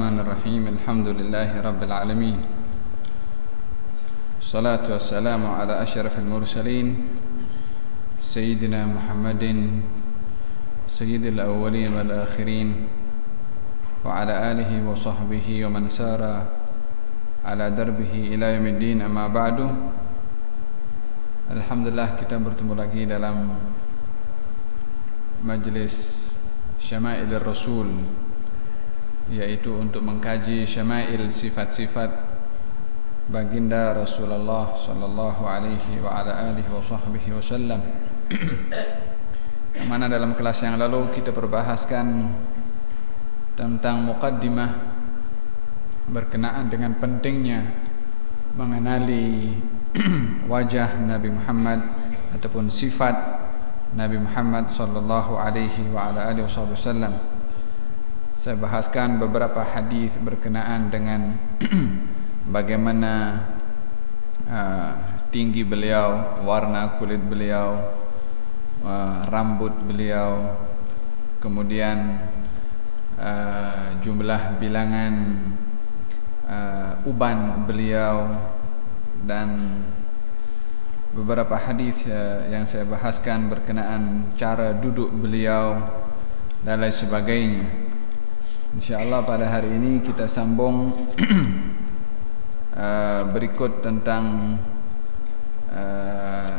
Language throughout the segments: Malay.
Bismillahirrahmanirrahim. Alhamdulillahi rabbil alamin. Salatu wassalamu ala asyrafil mursalin Sayyidina Muhammadin Sayyidil awwalin wal akhirin wa ala alihi wa sahbihi wa man sara ala darbihi ila yaumiddin, amma ba'du. Alhamdulillah, kita bertemu lagi dalam majlis Syama'il Rasul, yaitu untuk mengkaji syama'il, sifat-sifat baginda Rasulullah sallallahu alaihi wa ala alihi wa sahbihi wasallam. Yang mana dalam kelas yang lalu kita perbahaskan tentang muqaddimah berkenaan dengan pentingnya mengenali wajah Nabi Muhammad ataupun sifat Nabi Muhammad sallallahu alaihi wa ala alihi wasallam. Saya bahaskan beberapa hadis berkenaan dengan bagaimana tinggi beliau, warna kulit beliau, rambut beliau, kemudian jumlah bilangan uban beliau, dan beberapa hadis yang saya bahaskan berkenaan cara duduk beliau dan lain sebagainya. InsyaAllah pada hari ini kita sambung berikut tentang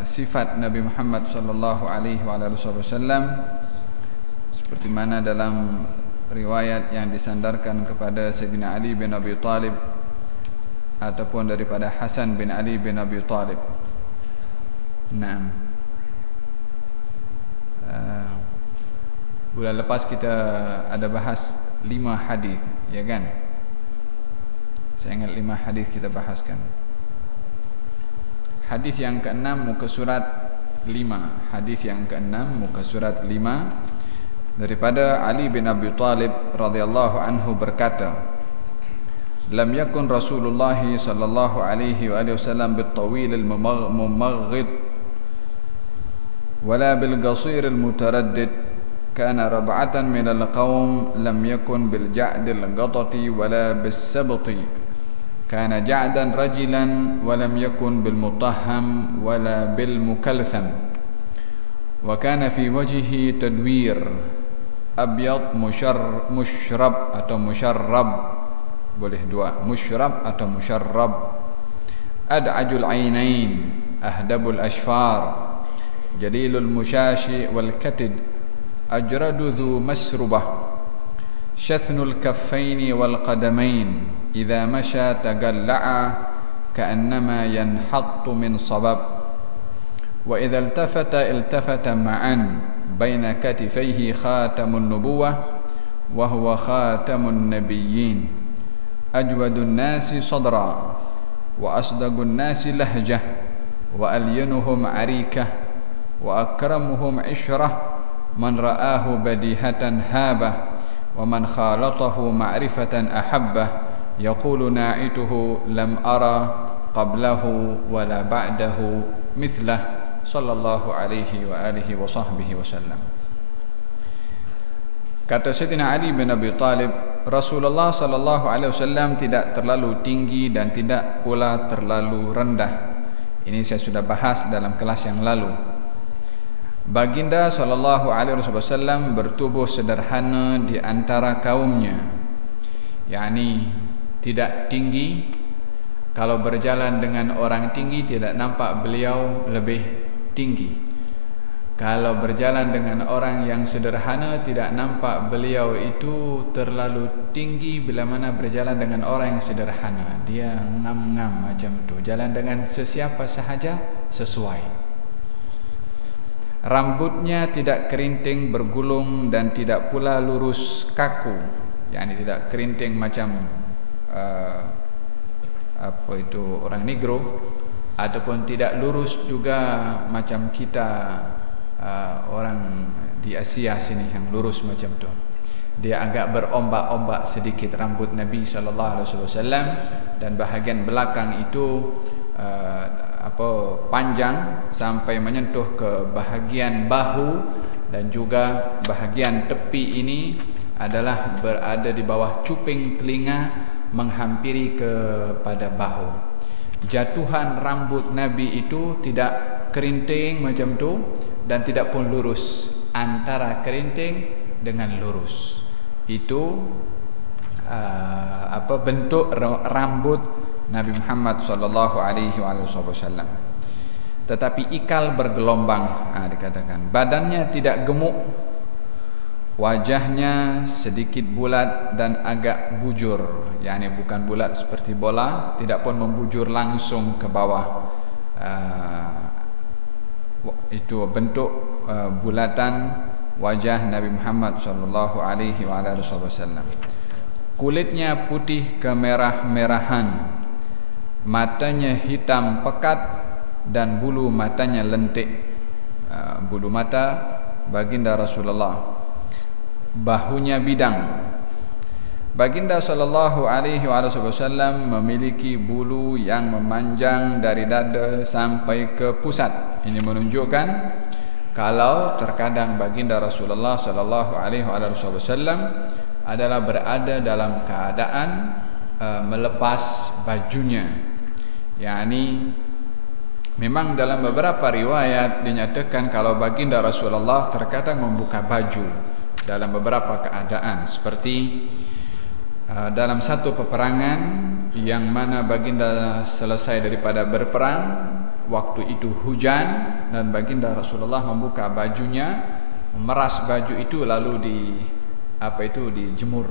sifat Nabi Muhammad sallallahu alaihi wasallam, seperti mana dalam riwayat yang disandarkan kepada Sayyidina Ali bin Abi Thalib ataupun daripada Hasan bin Ali bin Abi Thalib. Nah, bulan lepas kita ada bahas 5 hadis, ya kan? Saya ingat 5 hadis kita bahaskan. Hadis yang ke-6 muka surat 5. Hadis yang ke-6 muka surat 5 daripada Ali bin Abi Thalib radhiyallahu anhu berkata, "Lam yakun Rasulullah sallallahu alaihi wasallam bil-tawil al-mumaghid wala bil-qasir al-mutaraddid. كان ربعة من القوم لم يكن بالجعد الغطة ولا بالسبط. كان جعدا رجلا ولم يكن بالمطهم ولا بالمكلثم. وكان في وجهه تدوير أبيض مشرب atau مشرب, boleh dua, مشرب atau مشرب. أدعج العينين أهدب الأشفار جليل المشاش والكتد أجرد ذو مسربة شثن الكفين والقدمين إذا مشى تقلع كأنما ينحط من صبب. وإذا التفت معا بين كتفيه خاتم النبوة وهو خاتم النبيين. أجود الناس صدرا وأصدق الناس لهجة وألينهم عريكة وأكرمهم عشرة. من رآه بديهة هابه ومن خالطه معرفة أحبه. يقول ناعته لم أرى قبله ولا بعده مثله صلى الله عليه وآله وصحبه وسلم. Kata Sayyidina Ali bin Abi Thalib, Rasulullah sallallahu alaihi wasallam tidak terlalu tinggi dan tidak pula terlalu rendah. Ini saya sudah bahas dalam kelas yang lalu. Baginda sallallahu alaihi wasallam bertubuh sederhana di antara kaumnya, yakni tidak tinggi. Kalau berjalan dengan orang tinggi tidak nampak beliau lebih tinggi. Kalau berjalan dengan orang yang sederhana tidak nampak beliau itu terlalu tinggi. Bila mana berjalan dengan orang yang sederhana, dia ngam-ngam macam tu, jalan dengan sesiapa sahaja sesuai. Rambutnya tidak kerinting bergulung dan tidak pula lurus kaku, yakni tidak kerinting macam apa itu orang negro, ataupun tidak lurus juga macam kita orang di Asia sini yang lurus macam tu. Dia agak berombak-ombak sedikit rambut Nabi sallallahu alaihi wasallam, dan bahagian belakang itu panjang sampai menyentuh ke bahagian bahu, dan juga bahagian tepi ini adalah berada di bawah cuping telinga menghampiri kepada bahu. Jatuhan rambut Nabi itu tidak kerinting macam tu dan tidak pun lurus, antara kerinting dengan lurus. Itu bentuk rambut Nabi Muhammad sallallahu alaihi wasallam. Tetapi ikal bergelombang, dikatakan. Badannya tidak gemuk, wajahnya sedikit bulat dan agak bujur, yakni bukan bulat seperti bola, tidak pun membujur langsung ke bawah. Itu bentuk bulatan wajah Nabi Muhammad sallallahu alaihi wasallam. Kulitnya putih kemerah-merahan, matanya hitam pekat dan bulu matanya lentik. Bulu mata baginda Rasulullah. Bahunya bidang. Baginda sallallahu alaihi wasallam memiliki bulu yang memanjang dari dada sampai ke pusat. Ini menunjukkan kalau terkadang baginda Rasulullah sallallahu alaihi wasallam adalah berada dalam keadaan melepas bajunya. yakni memang dalam beberapa riwayat dinyatakan kalau baginda Rasulullah terkadang membuka baju dalam beberapa keadaan, seperti dalam satu peperangan yang mana baginda selesai daripada berperang, waktu itu hujan dan baginda Rasulullah membuka bajunya, memeras baju itu lalu dijemur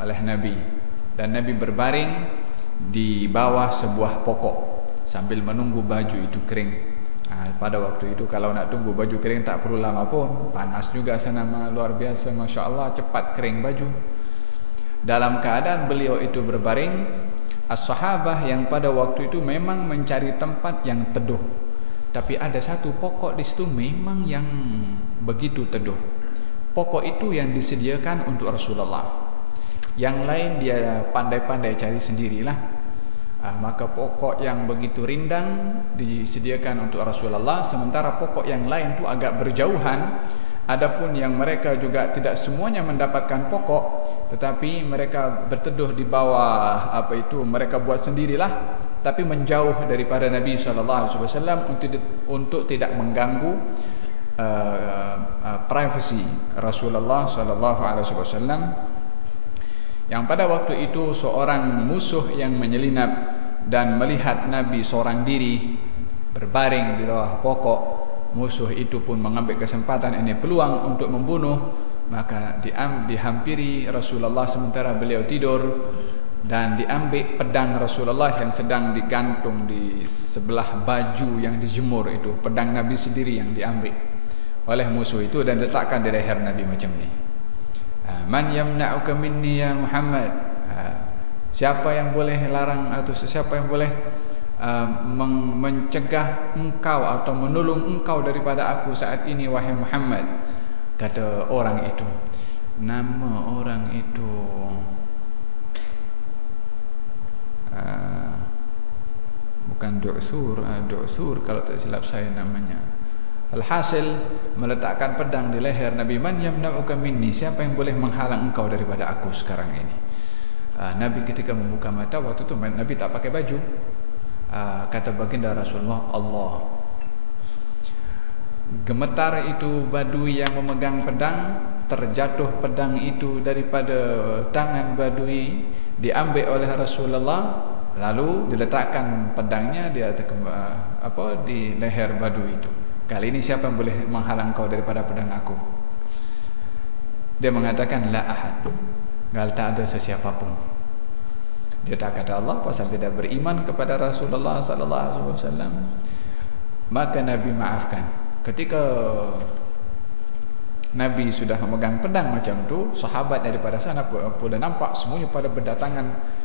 oleh Nabi, dan Nabi berbaring di bawah sebuah pokok sambil menunggu baju itu kering. Pada waktu itu kalau nak tunggu baju kering tak perlu lama pun, panas juga sana luar biasa, Masya Allah, cepat kering baju. Dalam keadaan beliau itu berbaring, as-sahabah yang pada waktu itu memang mencari tempat yang teduh, tapi ada satu pokok di situ memang yang begitu teduh. Pokok itu yang disediakan untuk Rasulullah, yang lain dia pandai-pandai cari sendirilah. Maka pokok yang begitu rindang disediakan untuk Rasulullah, sementara pokok yang lain itu agak berjauhan. Adapun yang mereka juga tidak semuanya mendapatkan pokok, tetapi mereka berteduh di bawah mereka buat sendirilah, tapi menjauh daripada Nabi SAW untuk tidak mengganggu privasi Rasulullah SAW. Yang pada waktu itu seorang musuh yang menyelinap dan melihat Nabi seorang diri berbaring di bawah pokok, musuh itu pun mengambil kesempatan ini peluang untuk membunuh, maka dihampiri Rasulullah sementara beliau tidur, dan diambil pedang Rasulullah yang sedang digantung di sebelah baju yang dijemur itu, pedang Nabi sendiri yang diambil oleh musuh itu dan letakkan di leher Nabi macam ni. Man yamna'uka minni ya Muhammad, siapa yang boleh larang atau siapa yang boleh mencegah engkau atau menolong engkau daripada aku saat ini wahai Muhammad? Kata orang itu, nama orang itu bukan Du'thur kalau tak silap saya namanya. Alhasil meletakkan pedang di leher Nabi. Man yamna'uka minni, siapa yang boleh menghalang engkau daripada aku sekarang ini? Nabi ketika membuka mata waktu itu Nabi tak pakai baju. Kata baginda Rasulullah, Allah. Gemetar itu badui yang memegang pedang, terjatuh pedang itu daripada tangan badui, diambil oleh Rasulullah, lalu diletakkan pedangnya di leher badui itu. Kali ini siapa yang boleh menghalang kau daripada pedang aku? Dia mengatakan la ahad, tak ada sesiapa pun. Dia tak kata Allah pasal tidak beriman kepada Rasulullah sallallahu alaihi wasallam. Maka Nabi maafkan. Ketika Nabi sudah memegang pedang macam tu, sahabat daripada sana pula nampak semuanya pada berdatangan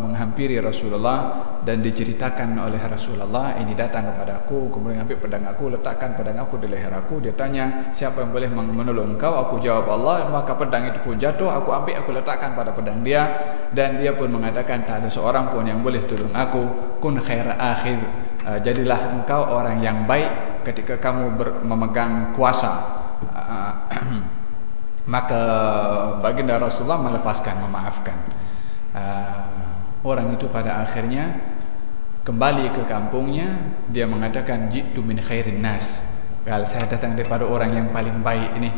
menghampiri Rasulullah, dan diceritakan oleh Rasulullah, ini datang kepada aku, kemudian ambil pedang aku, letakkan pedang aku di leher aku. Dia tanya, siapa yang boleh menolong engkau? Aku jawab Allah. Maka pedang itu pun jatuh, aku ambil, aku letakkan pada pedang dia, dan dia pun mengatakan tak ada seorang pun yang boleh tolong aku. Kun khaira akhir, jadilah engkau orang yang baik ketika kamu memegang kuasa. Maka baginda Rasulullah melepaskan, memaafkan. Orang itu pada akhirnya kembali ke kampungnya. Dia mengatakan, jitu min khairin nas, saya datang daripada orang yang paling baik ini.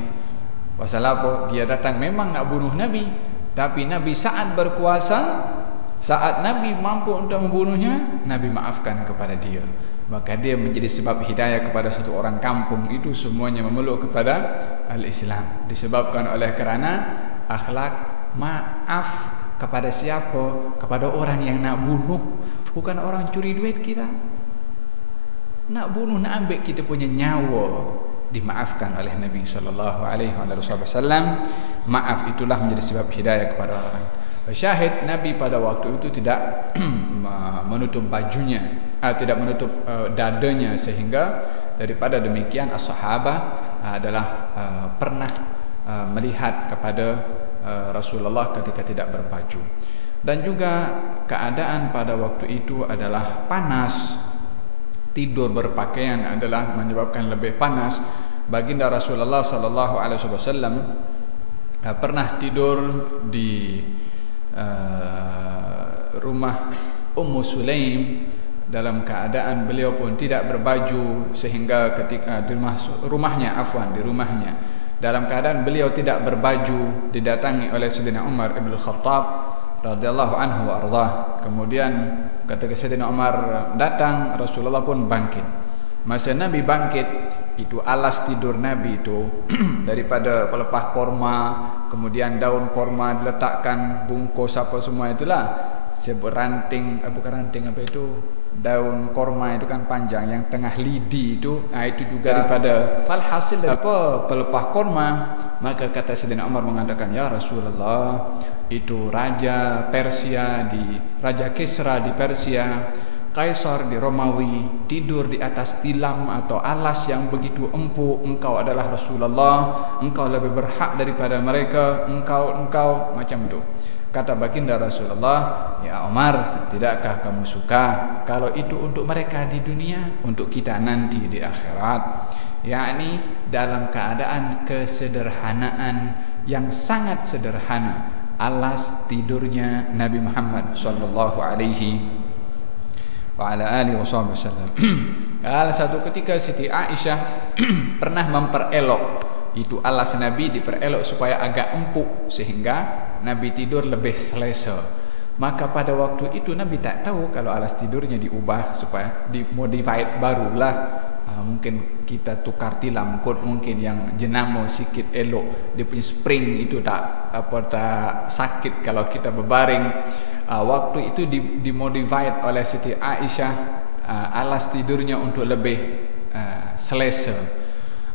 Pasal apa? Dia datang memang nak bunuh Nabi, tapi Nabi saat berkuasa, saat Nabi mampu untuk membunuhnya, Nabi maafkan kepada dia. Maka dia menjadi sebab hidayah kepada satu orang kampung itu semuanya memeluk kepada al-Islam. Disebabkan oleh kerana akhlak maaf kepada siapa? Kepada orang yang nak bunuh, bukan orang curi duit kita. Nak bunuh, nak ambil kita punya nyawa, dimaafkan oleh Nabi SAW. Maaf itulah menjadi sebab hidayah kepada orang. Syahid, Nabi pada waktu itu tidak menutup bajunya, tidak menutup dadanya, sehingga daripada demikian as-sahabah adalah pernah melihat kepada Rasulullah ketika tidak berbaju. Dan juga keadaan pada waktu itu adalah panas. Tidur berpakaian adalah menyebabkan lebih panas. Baginda Rasulullah SAW pernah tidur di rumah Ummu Sulaim dalam keadaan beliau pun tidak berbaju, sehingga ketika di rumahnya dalam keadaan beliau tidak berbaju, didatangi oleh Sayyidina Umar ibn Khattab radhiyallahu anhu wa ardhah. Kemudian ketika Sayyidina Umar datang, Rasulullah pun bangkit. Masa Nabi bangkit, itu alas tidur Nabi itu daripada pelepah korma, kemudian daun korma diletakkan, bungkus apa semua itulah. Seberanting, bukan ranting, apa itu, daun korma itu kan panjang, yang tengah lidi itu, itu juga daripada falhasil apa pelepah korma. Maka kata Sayyidina Umar mengatakan, ya Rasulullah, itu Raja Persia Raja Kisra di Persia, Kaisar di Romawi, tidur di atas tilam atau alas yang begitu empuk. Engkau adalah Rasulullah, engkau lebih berhak daripada mereka, engkau macam itu. Kata baginda Rasulullah, ya Umar, tidakkah kamu suka kalau itu untuk mereka di dunia, untuk kita nanti di akhirat? Yakni dalam keadaan kesederhanaan yang sangat sederhana, alas tidurnya Nabi Muhammad sallallahu alaihi wa ala alihi wasallam. Satu ketika Siti Aisyah pernah memperelok itu alas Nabi, diperelok supaya agak empuk sehingga Nabi tidur lebih selesa. Maka pada waktu itu Nabi tak tahu kalau alas tidurnya diubah supaya dimodified barulah. Mungkin kita tukar tilam kot, mungkin yang jenama sikit elok, dia punya spring itu tak sakit kalau kita berbaring. Waktu itu dimodified oleh Siti Aisyah alas tidurnya untuk lebih selesa.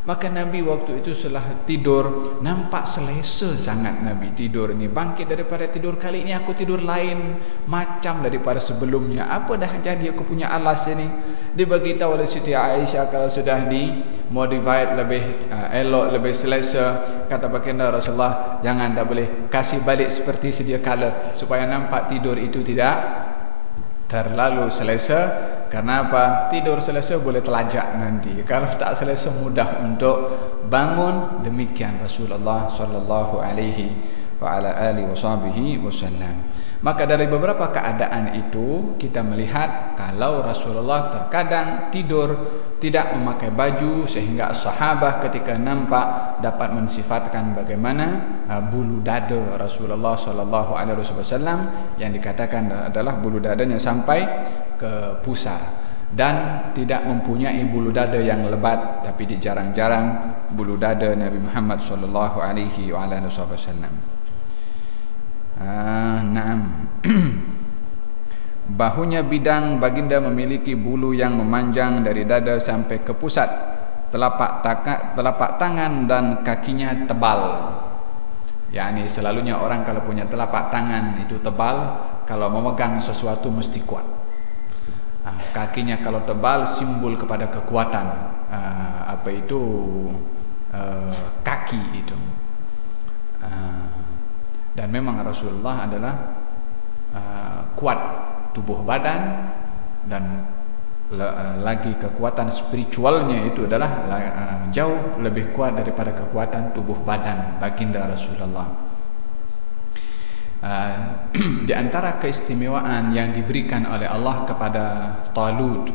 Maka Nabi waktu itu setelah tidur nampak selesa sangat. Nabi tidur ini, bangkit daripada tidur kali ini aku tidur lain macam daripada sebelumnya. Apa dah jadi aku punya alas ini? Diberitahu oleh Siti Aisyah kalau sudah dimodified lebih elok, lebih selesa. Kata baginda Rasulullah, jangan, tak boleh, kasih balik seperti sedia kala supaya nampak tidur itu tidak terlalu selesa. Karena apa? Tidur selesa boleh telajak nanti. Kalau tak selesa mudah untuk bangun. Demikian Rasulullah sallallahu alaihi wa ala alihi wasallam. Maka dari beberapa keadaan itu kita melihat kalau Rasulullah terkadang tidur tidak memakai baju, sehingga sahabat ketika nampak dapat mensifatkan bagaimana bulu dada Rasulullah sallallahu alaihi wasallam yang dikatakan adalah bulu dadanya sampai ke pusar, dan tidak mempunyai bulu dada yang lebat, tapi jarang-jarang bulu dada Nabi Muhammad sallallahu alaihi wasallam. Bahunya bidang, baginda memiliki bulu yang memanjang dari dada sampai ke pusat. Telapak tangan dan kakinya tebal. yakni selalunya orang kalau punya telapak tangan itu tebal, kalau memegang sesuatu mesti kuat. Kakinya kalau tebal simbol kepada kekuatan. Kaki itu. Dan memang Rasulullah adalah kuat tubuh badan dan lagi kekuatan spiritualnya itu adalah jauh lebih kuat daripada kekuatan tubuh badan baginda Rasulullah. Di antara keistimewaan yang diberikan oleh Allah kepada Talut,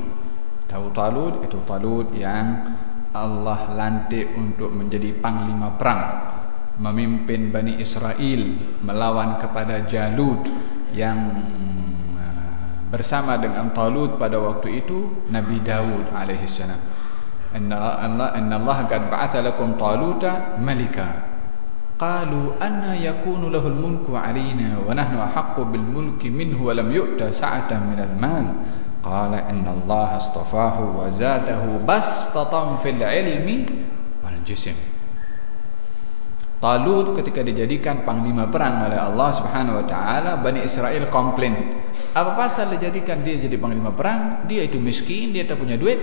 tahu Talut? Itu Talut yang Allah lantik untuk menjadi panglima perang, memimpin Bani Israel melawan kepada Jalut, yang bersama dengan Talut pada waktu itu Nabi Daud alaihissalam. Inna Allah qad ba'atha lakum Taluta malika qalu anna yakunu lahul mulku 'alaina wa nahnu ahaqqu bil mulki minhu wa lam yu'ta sa'atan minal mal qala inna Allah astafahu wa zadahu bastatan fil ilmi wal jism. Talut ketika dijadikan panglima perang oleh Allah Subhanahu wa taala, Bani Israel komplain, apa pasal dijadikan dia jadi panglima perang? Dia itu miskin, dia tak punya duit.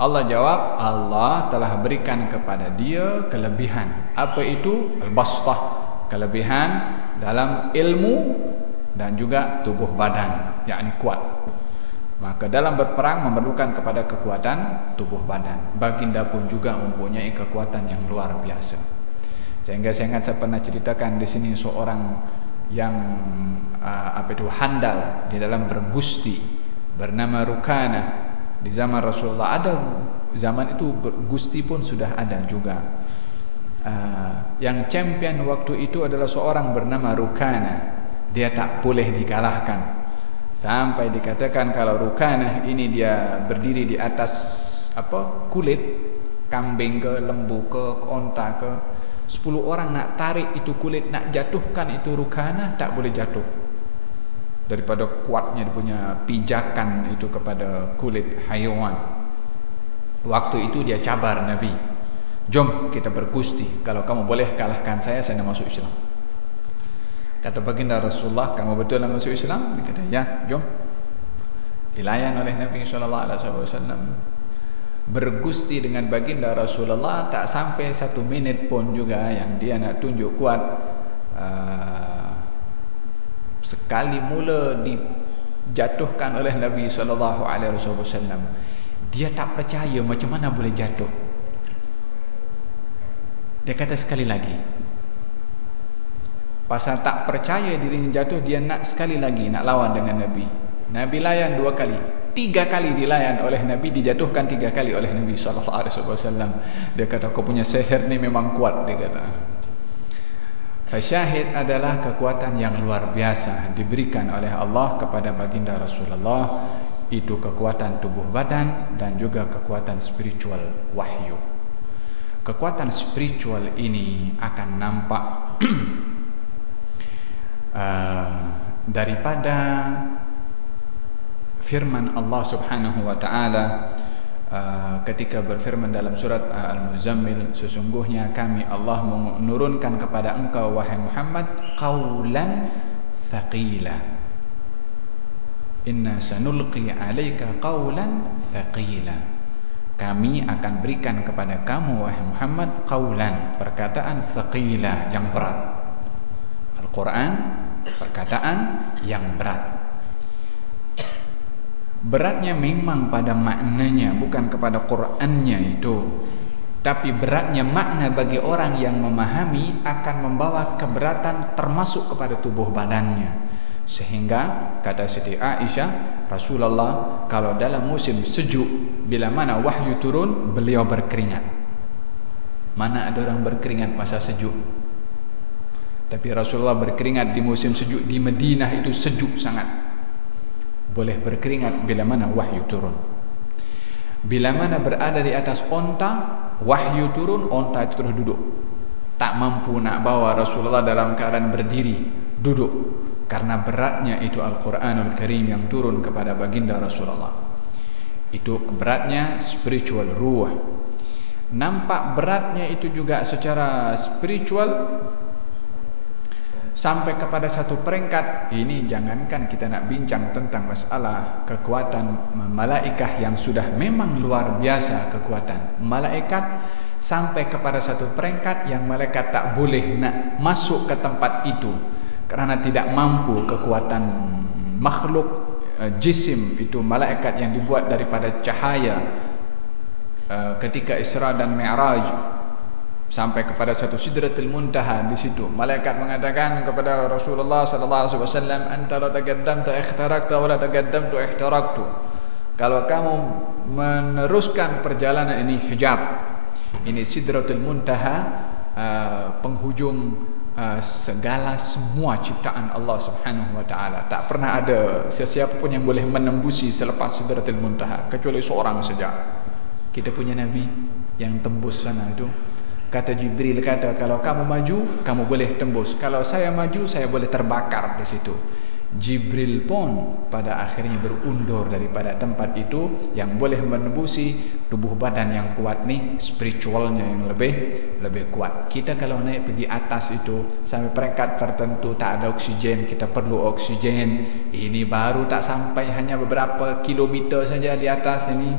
Allah jawab, Allah telah berikan kepada dia kelebihan. Apa itu? Al-bastah, kelebihan dalam ilmu dan juga tubuh badan, yakni kuat. Maka dalam berperang memerlukan kepada kekuatan tubuh badan. Baginda pun juga mempunyai kekuatan yang luar biasa. Sehingga saya ingat saya pernah ceritakan di sini seorang yang handal di dalam bergusti, bernama Rukana. Di zaman Rasulullah ada, zaman itu gusti pun sudah ada juga. Yang champion waktu itu adalah seorang bernama Rukana. Dia tak boleh dikalahkan. Sampai dikatakan kalau Rukana ini dia berdiri di atas kulit kambing ke, lembu ke, onta ke, 10 orang nak tarik itu kulit, nak jatuhkan itu Rukana tak boleh jatuh. Daripada kuatnya dia punya pijakan itu kepada kulit haiwan. Waktu itu dia cabar Nabi, jom kita bergusti, kalau kamu boleh kalahkan saya nak masuk Islam. Kata baginda Rasulullah, kamu betul nak masuk Islam? Dia kata, ya, jom. Dilayan oleh Nabi SAW. Bergusti dengan baginda Rasulullah tak sampai 1 minit pun juga yang dia nak tunjuk kuat. Sekali mula dijatuhkan oleh Nabi SAW, dia tak percaya macam mana boleh jatuh. Dia kata sekali lagi. Pasal tak percaya dirinya jatuh, dia nak sekali lagi nak lawan dengan Nabi. Nabi layan 2 kali, 3 kali dilayan oleh Nabi, dijatuhkan 3 kali oleh Nabi SAW. Dia kata, kau punya sihir ni memang kuat, dia kata. Syahid adalah kekuatan yang luar biasa diberikan oleh Allah kepada baginda Rasulullah. Itu kekuatan tubuh badan dan juga kekuatan spiritual wahyu. Kekuatan spiritual ini akan nampak daripada firman Allah Subhanahu wa taala ketika berfirman dalam surat Al-Muzammil, sesungguhnya kami Allah menurunkan kepada engkau wahai Muhammad qaulan thaqila, inna sanulqi 'alaika qaulan thaqila, kami akan berikan kepada kamu wahai Muhammad qaulan, perkataan thaqila yang berat. Al-Quran perkataan yang berat. Beratnya memang pada maknanya, bukan kepada Qurannya itu, tapi beratnya makna bagi orang yang memahami akan membawa keberatan termasuk kepada tubuh badannya. Sehingga kata Siti Aisyah, Rasulullah kalau dalam musim sejuk, bila mana wahyu turun, beliau berkeringat. Mana ada orang berkeringat masa sejuk? Tapi Rasulullah berkeringat di musim sejuk. Di Madinah itu sejuk sangat. Boleh berkeringat bila mana wahyu turun. Bila mana berada di atas onta, wahyu turun, onta itu terus duduk. Tak mampu nak bawa Rasulullah dalam keadaan berdiri, duduk. Karena beratnya itu Al-Quranul Karim yang turun kepada baginda Rasulullah. Itu beratnya spiritual, ruh. Nampak beratnya itu juga secara spiritual, sampai kepada satu peringkat ini. Jangankan kita nak bincang tentang masalah kekuatan malaikat yang sudah memang luar biasa kekuatan malaikat, sampai kepada satu peringkat yang malaikat tak boleh nak masuk ke tempat itu karena tidak mampu kekuatan makhluk jisim itu malaikat yang dibuat daripada cahaya ketika Isra dan Mi'raj sampai kepada satu Sidratul Muntaha. Di situ malaikat mengatakan kepada Rasulullah sallallahu alaihi wasallam, anta la taqaddamta ikhtarakta wa la taqaddamtu ihtaraktu. Kalau kamu meneruskan perjalanan ini hijab, ini Sidratul Muntaha, penghujung segala semua ciptaan Allah Subhanahu wa taala. Tak pernah ada sesiapa pun yang boleh menembusi selepas Sidratul Muntaha kecuali seorang saja. Kita punya nabi yang tembus sana itu. Kata Jibril, kata kalau kamu maju kamu boleh tembus, kalau saya maju saya boleh terbakar di situ. Jibril pun pada akhirnya berundur daripada tempat itu. Yang boleh menembusi tubuh badan yang kuat ni spiritualnya yang lebih kuat. Kita kalau naik pergi atas itu sampai peringkat tertentu tak ada oksigen, kita perlu oksigen. Ini baru tak sampai hanya beberapa kilometer saja di atas ini.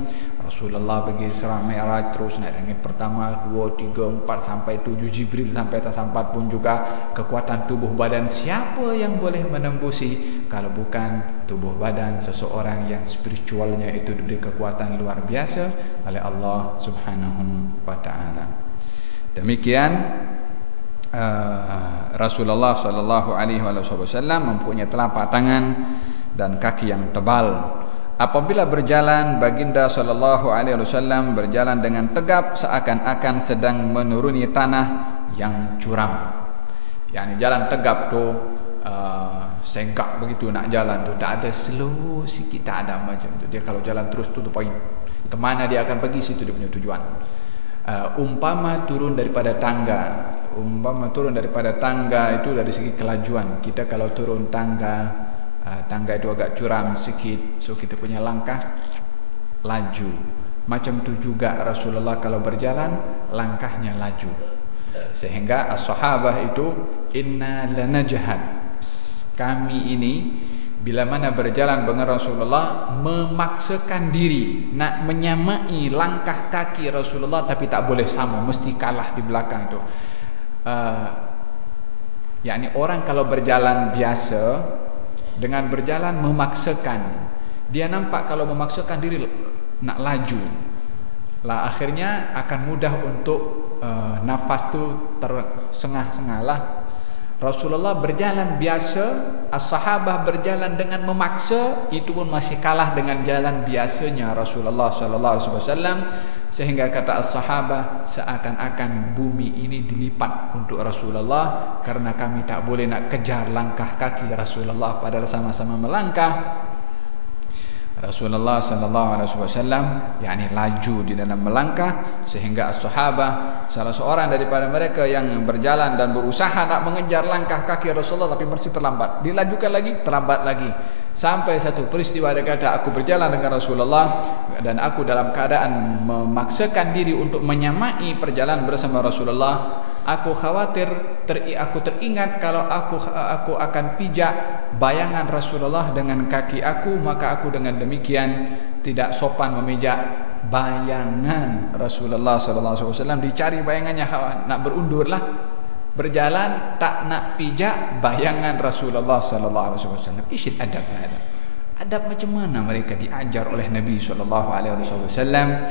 Rasulullah pergi Isra Mi'raj, terus naik langit pertama, 2, 3, 4 sampai 7. Jibril sampai atas 4 pun juga. Kekuatan tubuh badan siapa yang boleh menembusi kalau bukan tubuh badan seseorang yang spiritualnya itu diberi kekuatan luar biasa oleh Allah Subhanahu wa taala. Demikian Rasulullah sallallahu alaihi wasallam mempunyai telapak tangan dan kaki yang tebal. Apabila berjalan, baginda sallallahu alaihi wasallam berjalan dengan tegap seakan-akan sedang menuruni tanah yang curam. Yani jalan tegap tu sengkak begitu nak jalan tu, tak ada slow sikit, tak ada macam tu. Dia kalau jalan terus tu point. Kemana dia akan pergi, situ dia punya tujuan. Umpama turun daripada tangga, itu dari segi kelajuan. Kita kalau turun tangga itu agak curam sikit, so kita punya langkah laju. Macam tu juga Rasulullah kalau berjalan langkahnya laju, sehingga as-sahabah itu inna lanajhad, kami ini bila mana berjalan dengan Rasulullah memaksakan diri nak menyamai langkah kaki Rasulullah, tapi tak boleh sama, mesti kalah di belakang itu. yakni orang kalau berjalan biasa dengan berjalan memaksakan, dia nampak kalau memaksakan diri nak laju lah, akhirnya akan mudah untuk nafas tu tersengah-sengah lah. Rasulullah berjalan biasa, as-sahabah berjalan dengan memaksa, itu pun masih kalah dengan jalan biasanya Rasulullah sallallahu alaihi wasallam, sehingga kata as-sahabah seakan-akan bumi ini dilipat untuk Rasulullah karena kami tak boleh nak kejar langkah kaki Rasulullah padahal sama-sama melangkah. Rasulullah sallallahu alaihi wasallam yakni laju di dalam melangkah, sehingga as-sahabah salah seorang daripada mereka yang berjalan dan berusaha nak mengejar langkah kaki Rasulullah tapi masih terlambat, dilajukan lagi, terlambat lagi, sampai satu peristiwa dia kata, aku berjalan dengan Rasulullah dan aku dalam keadaan memaksakan diri untuk menyamai perjalanan bersama Rasulullah. Aku khawatir, aku teringat kalau aku akan pijak bayangan Rasulullah dengan kaki aku, maka aku dengan demikian tidak sopan memijak bayangan Rasulullah sallallahu alaihi wasallam. Dicari bayangannya, nak berundurlah, berjalan tak nak pijak bayangan Rasulullah sallallahu alaihi wasallam. Isyid adab, adab macam mana mereka diajar oleh Nabi sallallahu alaihi wasallam.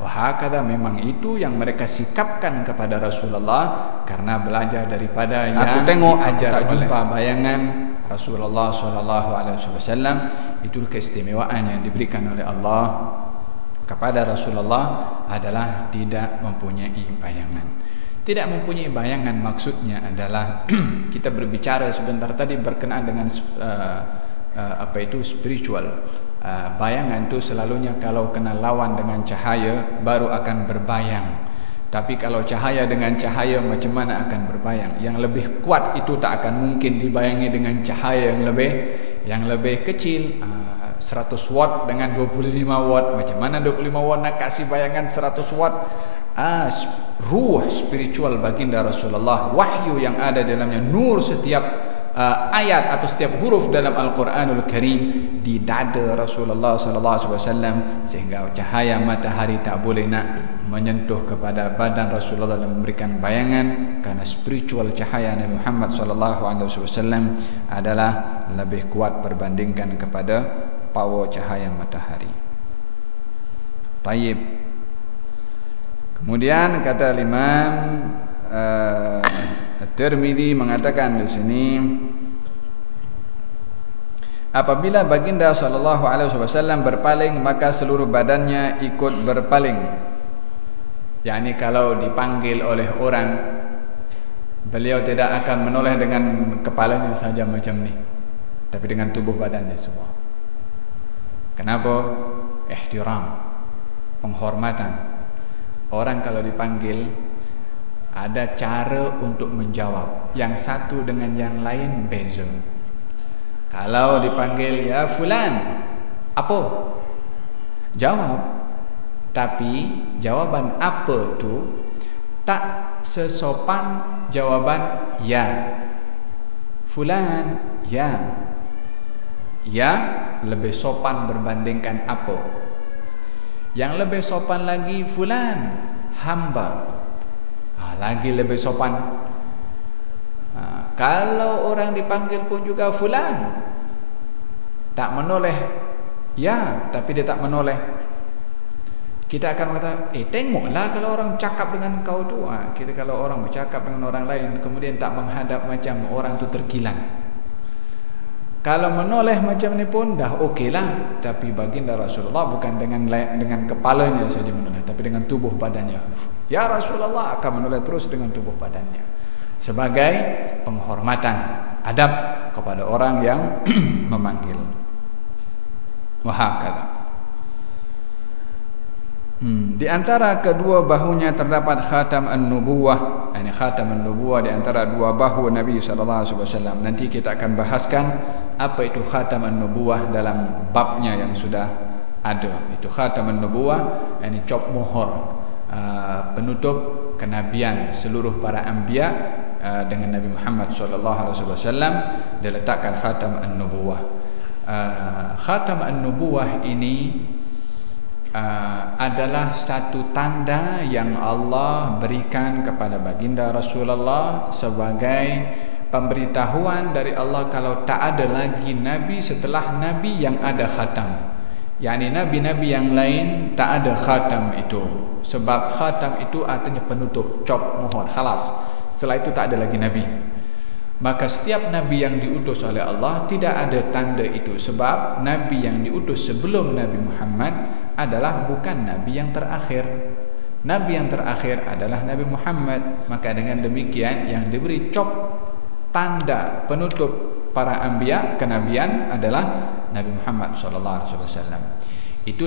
Wahakala, memang itu yang mereka sikapkan kepada Rasulullah karena belajar daripada yang aku tengok ajar tak jumpa bayangan Rasulullah sallallahu alaihi wasallam. Itu keistimewaan yang diberikan oleh Allah kepada Rasulullah adalah tidak mempunyai bayangan. Tidak mempunyai bayangan maksudnya adalah kita berbicara sebentar tadi berkenaan dengan spiritual. Bayangan itu selalunya kalau kena lawan dengan cahaya baru akan berbayang. Tapi kalau cahaya dengan cahaya macam mana akan berbayang? Yang lebih kuat itu tak akan mungkin dibayangi dengan cahaya yang lebih kecil. 100 watt dengan 25 watt, macam mana 25 watt nak kasih bayangan 100 watt? Ruh spiritual baginda Rasulullah, wahyu yang ada dalamnya, nur setiap ayat atau setiap huruf dalam Al-Quranul Karim di dada Rasulullah sallallahu alaihi wasallam, sehingga cahaya matahari tak boleh nak menyentuh kepada badan Rasulullah dan memberikan bayangan, karena spiritual cahaya Nabi Muhammad sallallahu alaihi wasallam adalah lebih kuat berbandingkan kepada terpawa cahaya matahari. Tayyib. Kemudian kata Imam At-Tirmidzi mengatakan di sini, apabila baginda sallallahu alaihi wasallam berpaling, maka seluruh badannya ikut berpaling. yakni kalau dipanggil oleh orang, beliau tidak akan menoleh dengan kepalanya saja macam ni, tapi dengan tubuh badannya semua. Kenapa? Ihtiram, penghormatan. Orang kalau dipanggil ada cara untuk menjawab, yang satu dengan yang lain beza. Kalau dipanggil ya fulan, apa? Jawab. Tapi jawaban apa tu tak sesopan jawaban ya. Fulan, ya. Ya lebih sopan berbandingkan apa. Yang lebih sopan lagi fulan, hamba. Lagi lebih sopan. Kalau orang dipanggil pun juga fulan, tak menoleh ya, tapi dia tak menoleh. Kita akan kata, tengoklah kalau orang cakap dengan kau tu. Kita kalau orang bercakap dengan orang lain, kemudian tak menghadap macam orang tu terkilan. Kalau menoleh macam ni pun dah okeylah. Tapi baginda Rasulullah bukan dengan kepalanya saja menoleh, tapi dengan tubuh badannya. Ya Rasulullah akan menoleh terus dengan tubuh badannya, sebagai penghormatan, adab kepada orang yang memanggil. Wahakala. Di antara kedua bahunya terdapat khatam an-nubuwah. Ini khatam an-nubuwah di antara dua bahu Nabi SAW. Nanti kita akan bahaskan apa itu khatam an-nubuwah dalam babnya yang sudah ada. Itu khatam an-nubuwah, ini cop mohor, penutup kenabian seluruh para anbiya dengan Nabi Muhammad SAW. Diletakkan khatam an-nubuwah. Khatam an-nubuwah ini adalah satu tanda yang Allah berikan kepada baginda Rasulullah sebagai pemberitahuan dari Allah kalau tak ada lagi Nabi setelah Nabi yang ada khatam. Yani Nabi-Nabi yang lain tak ada khatam itu. Sebab khatam itu artinya penutup, cop mohor, khalas. Setelah itu tak ada lagi Nabi. Maka setiap Nabi yang diutus oleh Allah tidak ada tanda itu. Sebab Nabi yang diutus sebelum Nabi Muhammad adalah bukan Nabi yang terakhir. Nabi yang terakhir adalah Nabi Muhammad. Maka dengan demikian yang diberi cop tanda penutup para anbiya kenabian adalah Nabi Muhammad SAW. Itu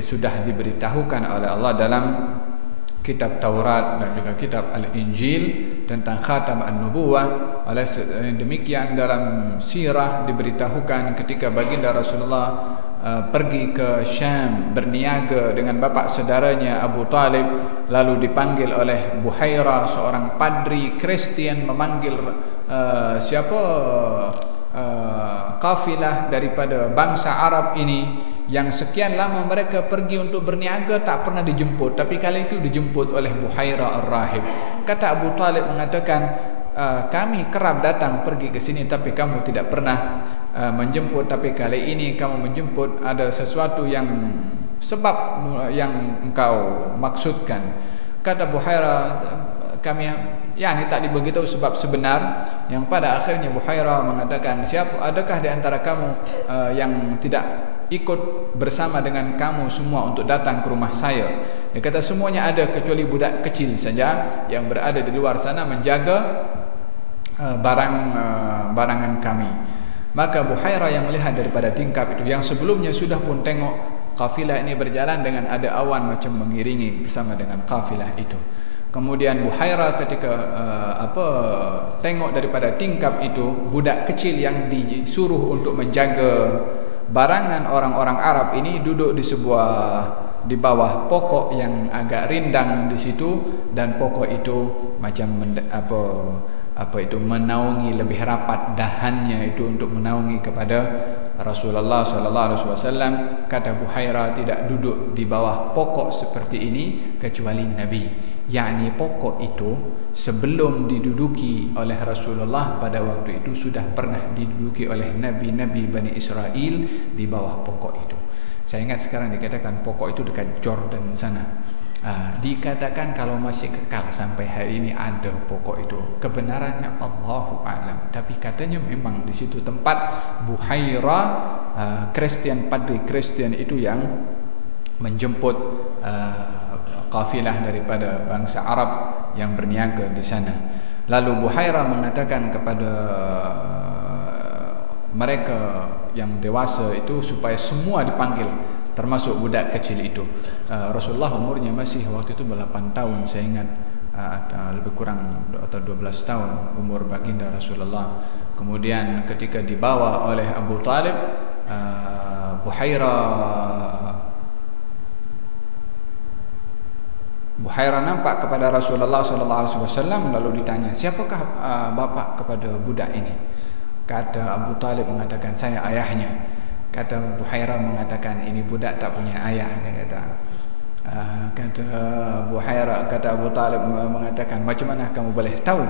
sudah diberitahukan oleh Allah dalam kitab Taurat dan juga kitab Al-Injil tentang khatam an-nubuwah. Oleh demikian dalam sirah diberitahukan ketika baginda Rasulullah pergi ke Syam berniaga dengan bapa saudaranya Abu Talib, lalu dipanggil oleh Buhairah, seorang padri Kristian, memanggil kafilah daripada bangsa Arab ini yang sekian lama mereka pergi untuk berniaga tak pernah dijemput, tapi kali itu dijemput oleh Buhairah ar-Rahib. Kata Abu Talib mengatakan, kami kerap datang pergi ke sini tapi kamu tidak pernah menjemput, tapi kali ini kamu menjemput, ada sesuatu yang sebab yang engkau maksudkan. Kata Buhairah, kami tak diberitahu sebab sebenar, yang pada akhirnya Buhairah mengatakan, adakah di antara kamu yang tidak ikut bersama dengan kamu semua untuk datang ke rumah saya? Dia kata semuanya ada kecuali budak kecil saja yang berada di luar sana menjaga barangan kami. Maka Buhairah yang melihat daripada tingkap itu, yang sebelumnya sudah pun tengok kafilah ini berjalan dengan ada awan macam mengiringi bersama dengan kafilah itu. Kemudian Buhairah ketika tengok daripada tingkap itu, budak kecil yang disuruh untuk menjaga barangan orang-orang Arab ini duduk di bawah pokok yang agak rindang di situ, dan pokok itu macam menaungi lebih rapat dahannya itu untuk menaungi kepada Rasulullah sallallahu alaihi wasallam, kata Buhairah, tidak duduk di bawah pokok seperti ini kecuali Nabi. Yakni pokok itu sebelum diduduki oleh Rasulullah pada waktu itu sudah pernah diduduki oleh nabi-nabi Bani Israel di bawah pokok itu. Saya ingat sekarang dikatakan pokok itu dekat Jordan sana. Dikatakan kalau masih kekal sampai hari ini ada pokok itu. Kebenarannya Allahu a'lam. Tapi katanya memang di situ tempat Buhairah, Kristen, padri Kristen itu yang menjemput kafilah daripada bangsa Arab yang berniaga di sana. Lalu Buhairah mengatakan kepada mereka yang dewasa itu supaya semua dipanggil, termasuk budak kecil itu. Rasulullah umurnya masih waktu itu 8 tahun, saya ingat, lebih kurang atau 12 tahun umur baginda Rasulullah. Kemudian ketika dibawa oleh Abu Talib, Buhairah nampak kepada Rasulullah SAW, lalu ditanya, siapakah bapak kepada budak ini? Kata Abu Talib mengatakan, saya ayahnya. Kata Buhairah mengatakan, ini budak tak punya ayah. Dia kata, kata Abu Talib mengatakan, macam mana kamu boleh tahu?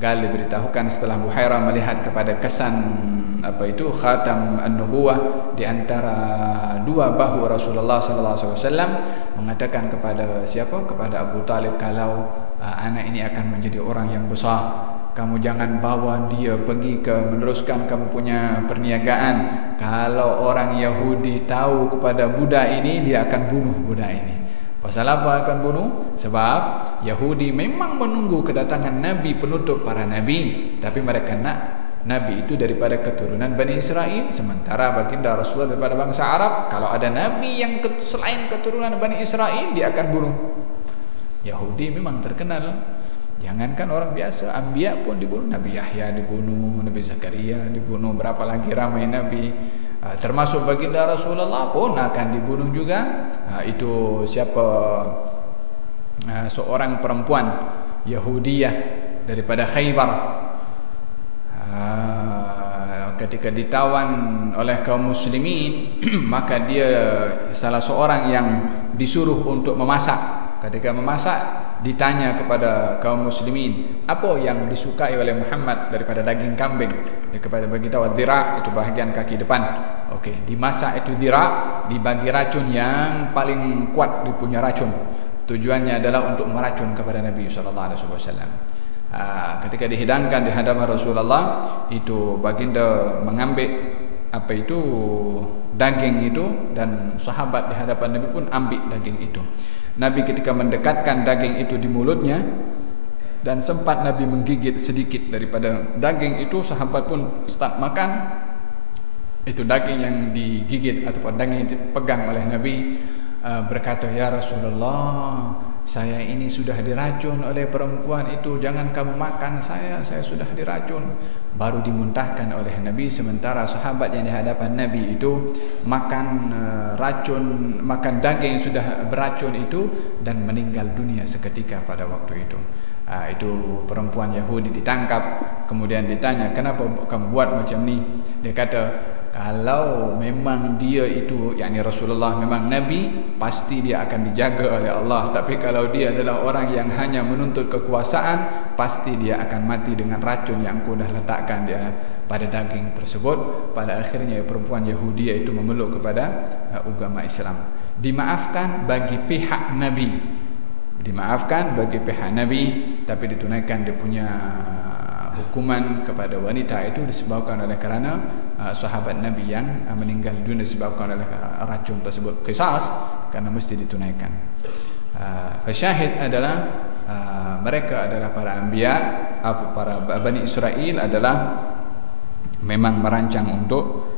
Gali beritahukan setelah Buhairah melihat kepada kesan khatam an-nubuwah di antara dua bahu Rasulullah SAW, mengatakan kepada siapa? Kepada Abu Talib, kalau anak ini akan menjadi orang yang besar, kamu jangan bawa dia pergi ke meneruskan kamu punya perniagaan. Kalau orang Yahudi tahu kepada budak ini, dia akan bunuh budak ini. Pasal apa akan bunuh? Sebab Yahudi memang menunggu kedatangan Nabi penutup para Nabi, tapi mereka nak Nabi itu daripada keturunan Bani Israel. Sementara baginda Rasulullah daripada bangsa Arab. Kalau ada Nabi yang selain keturunan Bani Israel, dia akan bunuh. Yahudi memang terkenal. Jangankan orang biasa, Anbiya pun dibunuh. Nabi Yahya dibunuh, Nabi Zakaria dibunuh, berapa lagi ramai Nabi. Termasuk baginda Rasulullah pun akan dibunuh juga. Itu siapa? Seorang perempuan Yahudiyah daripada Khaybar. Ketika ditawan oleh kaum muslimin, maka dia salah seorang yang disuruh untuk memasak. Ketika memasak, ditanya kepada kaum muslimin, apa yang disukai oleh Muhammad daripada daging kambing? Dia kepada bagi tahu dhira, itu bahagian kaki depan. Okey, dimasak itu dhira, dibagi racun yang paling kuat, dia punya racun. Tujuannya adalah untuk meracun kepada Nabi sallallahu alaihi wasallam. Ketika dihidangkan di hadapan Rasulullah, itu baginda mengambil daging itu, dan sahabat di hadapan Nabi pun ambil daging itu. Nabi ketika mendekatkan daging itu di mulutnya, dan sempat Nabi menggigit sedikit daripada daging itu, sahabat pun start makan. Itu daging yang digigit ataupun daging yang dipegang oleh Nabi, berkata, ya Rasulullah, saya ini sudah diracun oleh perempuan itu, jangan kamu makan saya sudah diracun. Baru dimuntahkan oleh Nabi, sementara sahabat yang di hadapan Nabi itu makan racun, makan daging yang sudah beracun itu, dan meninggal dunia seketika pada waktu itu. Itu perempuan Yahudi ditangkap, kemudian ditanya, kenapa kamu buat macam ni? Dia kata, kalau memang dia itu, yakni Rasulullah memang Nabi, pasti dia akan dijaga oleh Allah. Tapi kalau dia adalah orang yang hanya menuntut kekuasaan, pasti dia akan mati dengan racun yang aku dah letakkan dia pada daging tersebut. Pada akhirnya perempuan Yahudi itu memeluk kepada agama Islam. Dimaafkan bagi pihak Nabi, dimaafkan bagi pihak Nabi, tapi ditunaikan dia punya hukuman kepada wanita itu disebabkan oleh kerana sahabat Nabi yang meninggal dunia disebabkan oleh racun tersebut. Qisas kerana mesti ditunaikan. Syahid adalah mereka adalah para anbiya, para Bani Israel adalah memang merancang untuk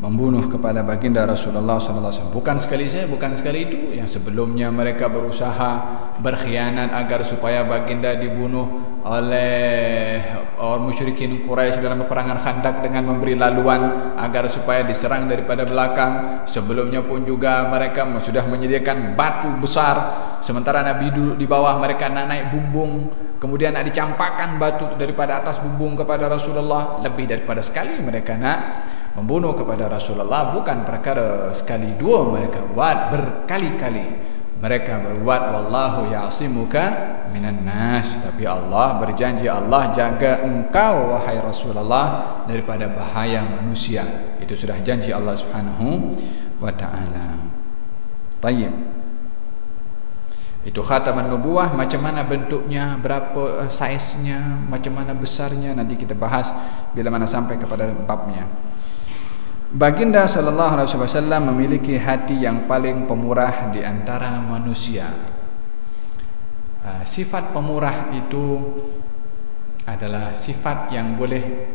membunuh kepada baginda Rasulullah sallallahu alaihi wasallam. Bukan sekali saya, bukan sekali itu. Yang sebelumnya mereka berusaha berkhianat agar supaya baginda dibunuh oleh orang musyrikin Quraisy dalam peperangan Khandaq dengan memberi laluan agar supaya diserang daripada belakang. Sebelumnya pun juga mereka sudah menyediakan batu besar, sementara Nabi duduk di bawah, mereka nak naik bumbung, kemudian nak dicampakkan batu daripada atas bumbung kepada Rasulullah. Lebih daripada sekali mereka nak Membunuh kepada Rasulullah bukan perkara sekali dua, mereka buat berkali-kali. Mereka berbuat wallahu ya'simuka minan nas, tapi Allah berjanji, Allah jaga engkau wahai Rasulullah daripada bahaya manusia. Itu sudah janji Allah Subhanahu wa taala. Tayyib. Itu khataman nubuwah, macam mana bentuknya, berapa saiznya, macam mana besarnya, nanti kita bahas bila mana sampai kepada babnya. Baginda sallallahu alaihi wasallam memiliki hati yang paling pemurah di antara manusia. Sifat pemurah itu adalah sifat yang boleh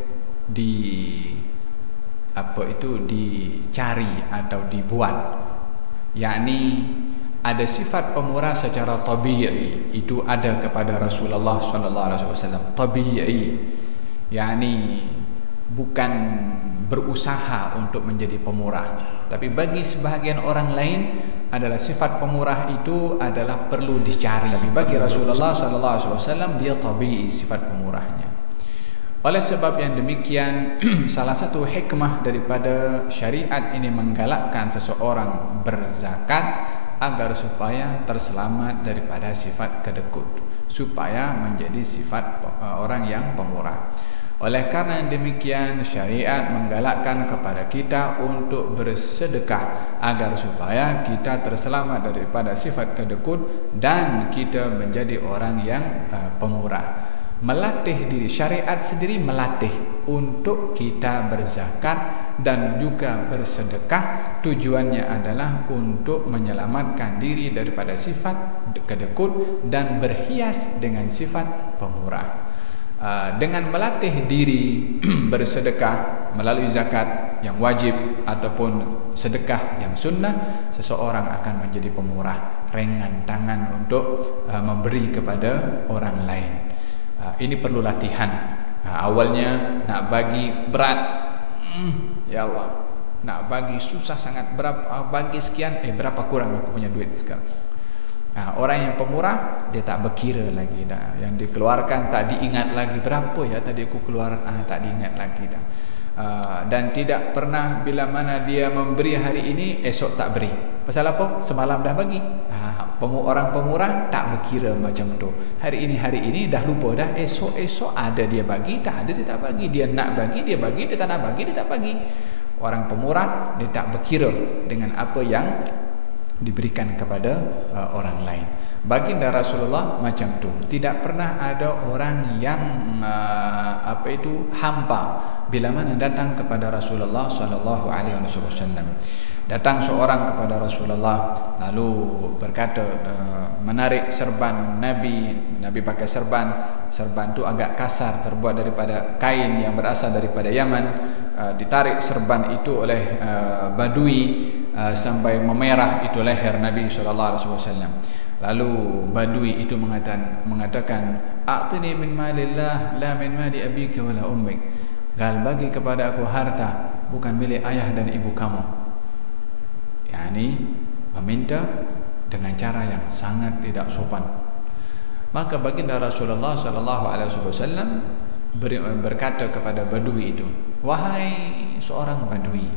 dicari atau dibuat. Yakni ada sifat pemurah secara tabi'i, itu ada kepada Rasulullah sallallahu alaihi wasallam. Tabi'i, yakni bukan berusaha untuk menjadi pemurah, tapi bagi sebahagian orang lain adalah sifat pemurah itu adalah perlu dicari. Tapi bagi Rasulullah sallallahu alaihi wasallam dia tabi'i sifat pemurahnya. Oleh sebab yang demikian, salah satu hikmah daripada syariat ini menggalakkan seseorang berzakat agar supaya terselamat daripada sifat kedekut, supaya menjadi sifat orang yang pemurah. Oleh karena demikian, syariat menggalakkan kepada kita untuk bersedekah agar supaya kita terselamat daripada sifat kedekut dan kita menjadi orang yang pemurah. Melatih diri, syariat sendiri melatih untuk kita berzakat dan juga bersedekah. Tujuannya adalah untuk menyelamatkan diri daripada sifat kedekut dan berhias dengan sifat pemurah. Dengan melatih diri bersedekah melalui zakat yang wajib ataupun sedekah yang sunnah, seseorang akan menjadi pemurah, ringan tangan untuk memberi kepada orang lain. Ini perlu latihan. Awalnya nak bagi berat, ya Allah, nak bagi susah sangat, berapa bagi sekian, berapa kurang aku punya duit sekarang. Orang yang pemurah dia tak berkira lagi dah. Yang dikeluarkan tak diingat lagi, berapa ya tadi aku keluar, tak diingat lagi dah. Dan tidak pernah bila mana dia memberi hari ini esok tak beri. Pasal apa? Semalam dah bagi. Orang pemurah tak berkira macam tu. Hari ini dah lupa dah, esok ada dia bagi, tak ada dia tak bagi. Dia nak bagi dia bagi, dia tak nak bagi dia tak bagi. Orang pemurah dia tak berkira dengan apa yang diberikan kepada orang lain. Baginda Rasulullah macam tu. Tidak pernah ada orang yang hampa bila mana datang kepada Rasulullah sallallahu alaihi wasallam. Datang seorang kepada Rasulullah lalu berkata, menarik serban Nabi. Nabi pakai serban tu agak kasar, terbuat daripada kain yang berasal daripada Yaman. Ditarik serban itu oleh badui sampai memerah itu leher Nabi sallallahu alaihi wasallam. Lalu badui itu mengatakan, "A'tini min malillah la min mali abika wala ummik." Gal, bagi kepada aku harta bukan milik ayah dan ibu kamu. Yani meminta dengan cara yang sangat tidak sopan. Maka baginda Rasulullah sallallahu alaihi wasallam berkata kepada badui itu, "Wahai seorang badui,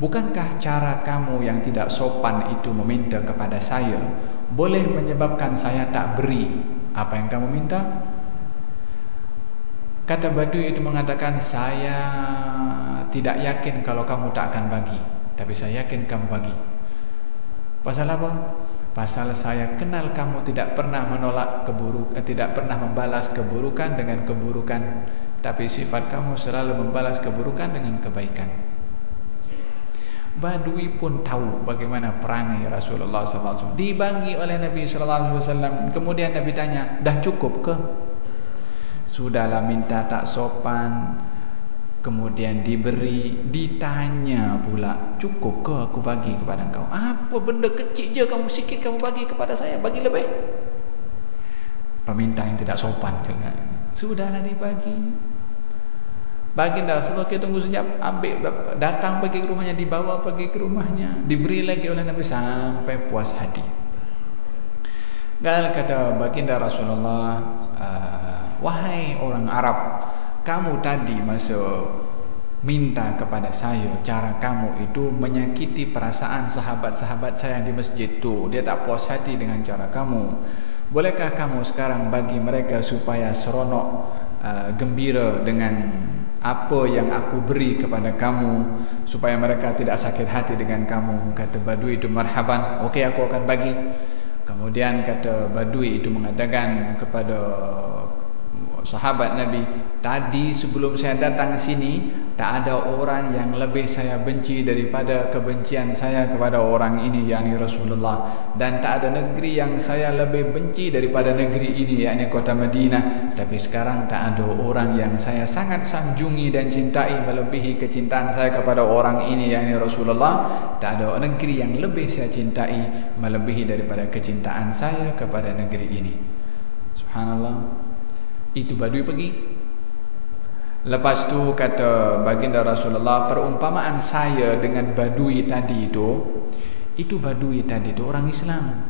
bukankah cara kamu yang tidak sopan itu meminta kepada saya boleh menyebabkan saya tak beri apa yang kamu minta?" Kata badui itu mengatakan, "Saya tidak yakin kalau kamu tak akan bagi, tapi saya yakin kamu bagi." Pasal apa? Pasal saya kenal kamu tidak pernah menolak keburukan, tidak pernah membalas keburukan dengan keburukan, tapi sifat kamu selalu membalas keburukan dengan kebaikan. Badui pun tahu bagaimana perangai Rasulullah SAW. Dibagi oleh Nabi SAW. Kemudian Nabi tanya, "Dah cukup ke?" Sudahlah, minta tak sopan, kemudian diberi, ditanya pula, "Cukup ke aku bagi kepada engkau? Apa benda kecil je kamu sikit kamu bagi kepada saya, bagi lebih." Peminta yang tidak sopan juga. Sudahlah dibagi. Baginda Rasulullah, kita tunggu sekejap, ambil, datang pergi ke rumahnya, dibawa pergi ke rumahnya, diberi lagi oleh Nabi sampai puas hati. Gal, kata baginda Rasulullah, "Wahai orang Arab, kamu tadi masa minta kepada saya, cara kamu itu menyakiti perasaan sahabat-sahabat saya di masjid tu. Dia tak puas hati dengan cara kamu. Bolehkah kamu sekarang bagi mereka supaya seronok, gembira dengan apa yang aku beri kepada kamu, supaya mereka tidak sakit hati dengan kamu? Kata Badui itu, marhaban, okey, aku akan bagi. Kemudian kata Badui itu mengatakan kepada sahabat Nabi, tadi sebelum saya datang ke sini, tak ada orang yang lebih saya benci daripada kebencian saya kepada orang ini, yakni Rasulullah. Dan tak ada negeri yang saya lebih benci daripada negeri ini, yakni kota Madinah. Tapi sekarang tak ada orang yang saya sangat sanjungi dan cintai melebihi kecintaan saya kepada orang ini, yakni Rasulullah. Tak ada negeri yang lebih saya cintai melebihi daripada kecintaan saya kepada negeri ini. Subhanallah. Itu Badui pergi. Lepas tu kata baginda Rasulullah, perumpamaan saya dengan Badui tadi itu Badui tadi itu orang Islam.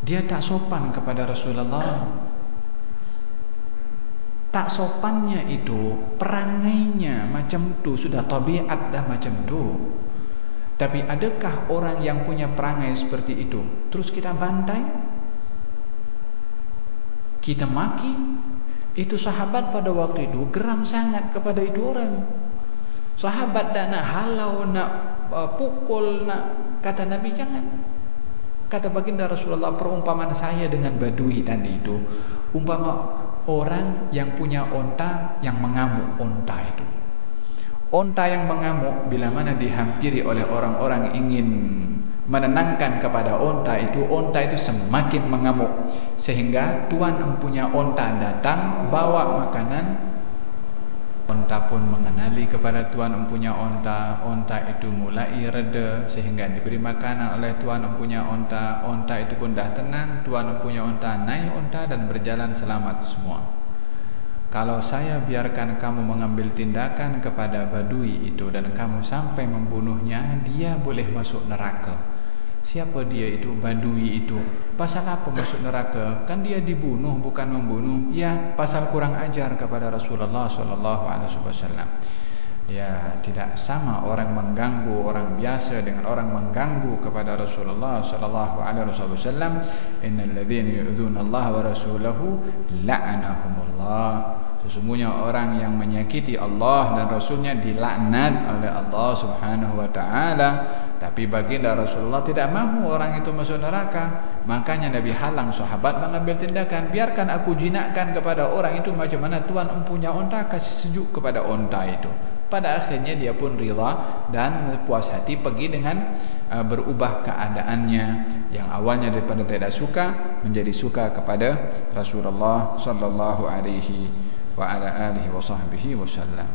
Dia tak sopan kepada Rasulullah. Tak sopannya itu perangainya macam tu, sudah tabiat dah macam tu. Tapi adakah orang yang punya perangai seperti itu terus kita bantai, kita maki? Itu sahabat pada waktu itu geram sangat kepada itu orang. Sahabat dah nak halau, nak pukul, nak kata Nabi jangan. Kata baginda Rasulullah, perumpamaan saya dengan Badui tadi itu umpama orang yang punya onta yang mengamuk onta itu. Onta yang mengamuk bila mana dihampiri oleh orang-orang ingin menenangkan kepada onta itu semakin mengamuk, sehingga tuan empunya onta datang bawa makanan. Onta pun mengenali kepada tuan empunya onta. Onta itu mulai reda sehingga diberi makanan oleh tuan empunya onta. Onta itu pun dah tenang. Tuan empunya onta naik onta dan berjalan selamat semua. Kalau saya biarkan kamu mengambil tindakan kepada Badui itu dan kamu sampai membunuhnya, dia boleh masuk neraka. Siapa dia itu? Badui itu. Pasal apa masuk neraka? Kan dia dibunuh bukan membunuh. Ya, pasal kurang ajar kepada Rasulullah SAW. Ya, tidak sama orang mengganggu orang biasa dengan orang mengganggu kepada Rasulullah SAW. Innal ladzina yu'dzuna Allah wa rasulahu la'anahumullah. Sesungguhnya orang yang menyakiti Allah dan Rasulnya dilaknat oleh Allah Subhanahu wa ta'ala. Tapi baginda Rasulullah tidak mahu orang itu masuk neraka. Makanya Nabi halang sahabat mengambil tindakan. Biarkan aku jinakkan kepada orang itu macam mana tuan empunya onta, kasih sejuk kepada onta itu. Pada akhirnya dia pun rela dan puas hati pergi dengan berubah keadaannya. Yang awalnya daripada tidak suka menjadi suka kepada Rasulullah sallallahu alaihi wa ala alihi wa sahbihi wasallam.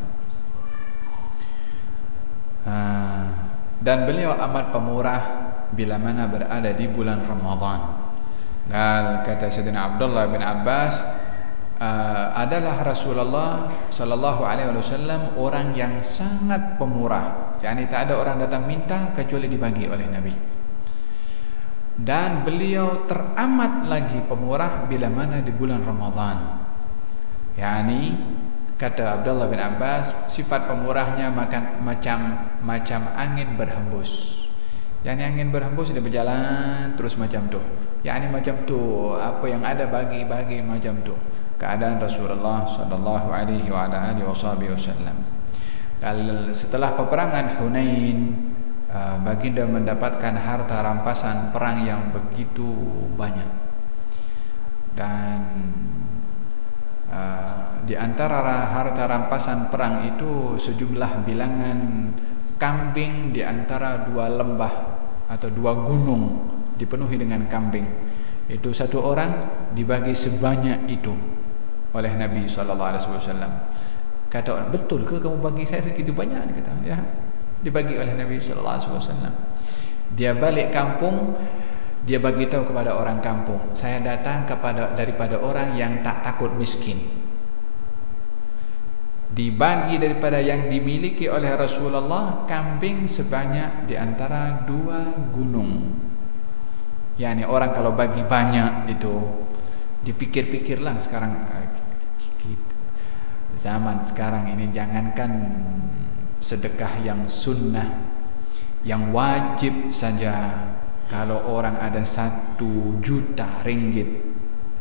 Dan beliau amat pemurah bila mana berada di bulan Ramadan. Kata Sayyidina Abdullah bin Abbas, adalah Rasulullah sallallahu alaihi wasallam orang yang sangat pemurah. Yani tak ada orang datang minta kecuali dibagi oleh Nabi. Dan beliau teramat lagi pemurah bila mana di bulan Ramadan. Yani kata Abdullah bin Abbas, sifat pemurahnya macam angin berhembus. Yani angin berhembus dia berjalan terus macam tu. Yani macam tu, apa yang ada bagi macam tu. Keadaan Rasulullah sallallahu alaihi wa alihi wasallam. Setelah peperangan Hunain, baginda mendapatkan harta rampasan perang yang begitu banyak. Dan di antara harta rampasan perang itu sejumlah bilangan kambing di antara dua lembah atau dua gunung dipenuhi dengan kambing. Itu satu orang dibagi sebanyak itu oleh Nabi SAW. Kata orang, betul ke kamu bagi saya segitu banyak? Dia kata, ya, dibagi oleh Nabi SAW. Dia balik kampung, dia bagi tahu kepada orang kampung, saya datang daripada orang yang tak takut miskin. Dibagi daripada yang dimiliki oleh Rasulullah kambing sebanyak di antara dua gunung. Yani orang kalau bagi banyak itu dipikir-pikirlah sekarang Zaman sekarang ini jangankan sedekah yang sunnah, yang wajib saja, kalau orang ada 1 juta ringgit,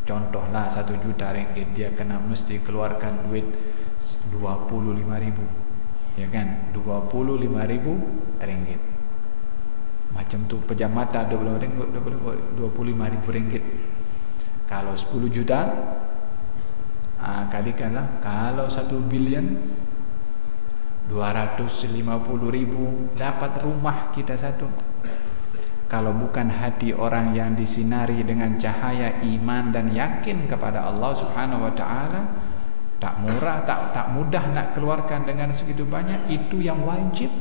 contohlah 1 juta ringgit, dia kena mesti keluarkan duit 25.000, ya kan, 25.000 ringgit. Macam tu pejam mata 25.000 ringgit. Kalau 10 juta, kalikanlah. Kalau 1 bilion, 250.000, dapat rumah kita satu. Kalau bukan hati orang yang disinari dengan cahaya iman dan yakin kepada Allah Subhanahu wa taala, tak murah, tak mudah nak keluarkan dengan segitu banyak. Itu yang wajib.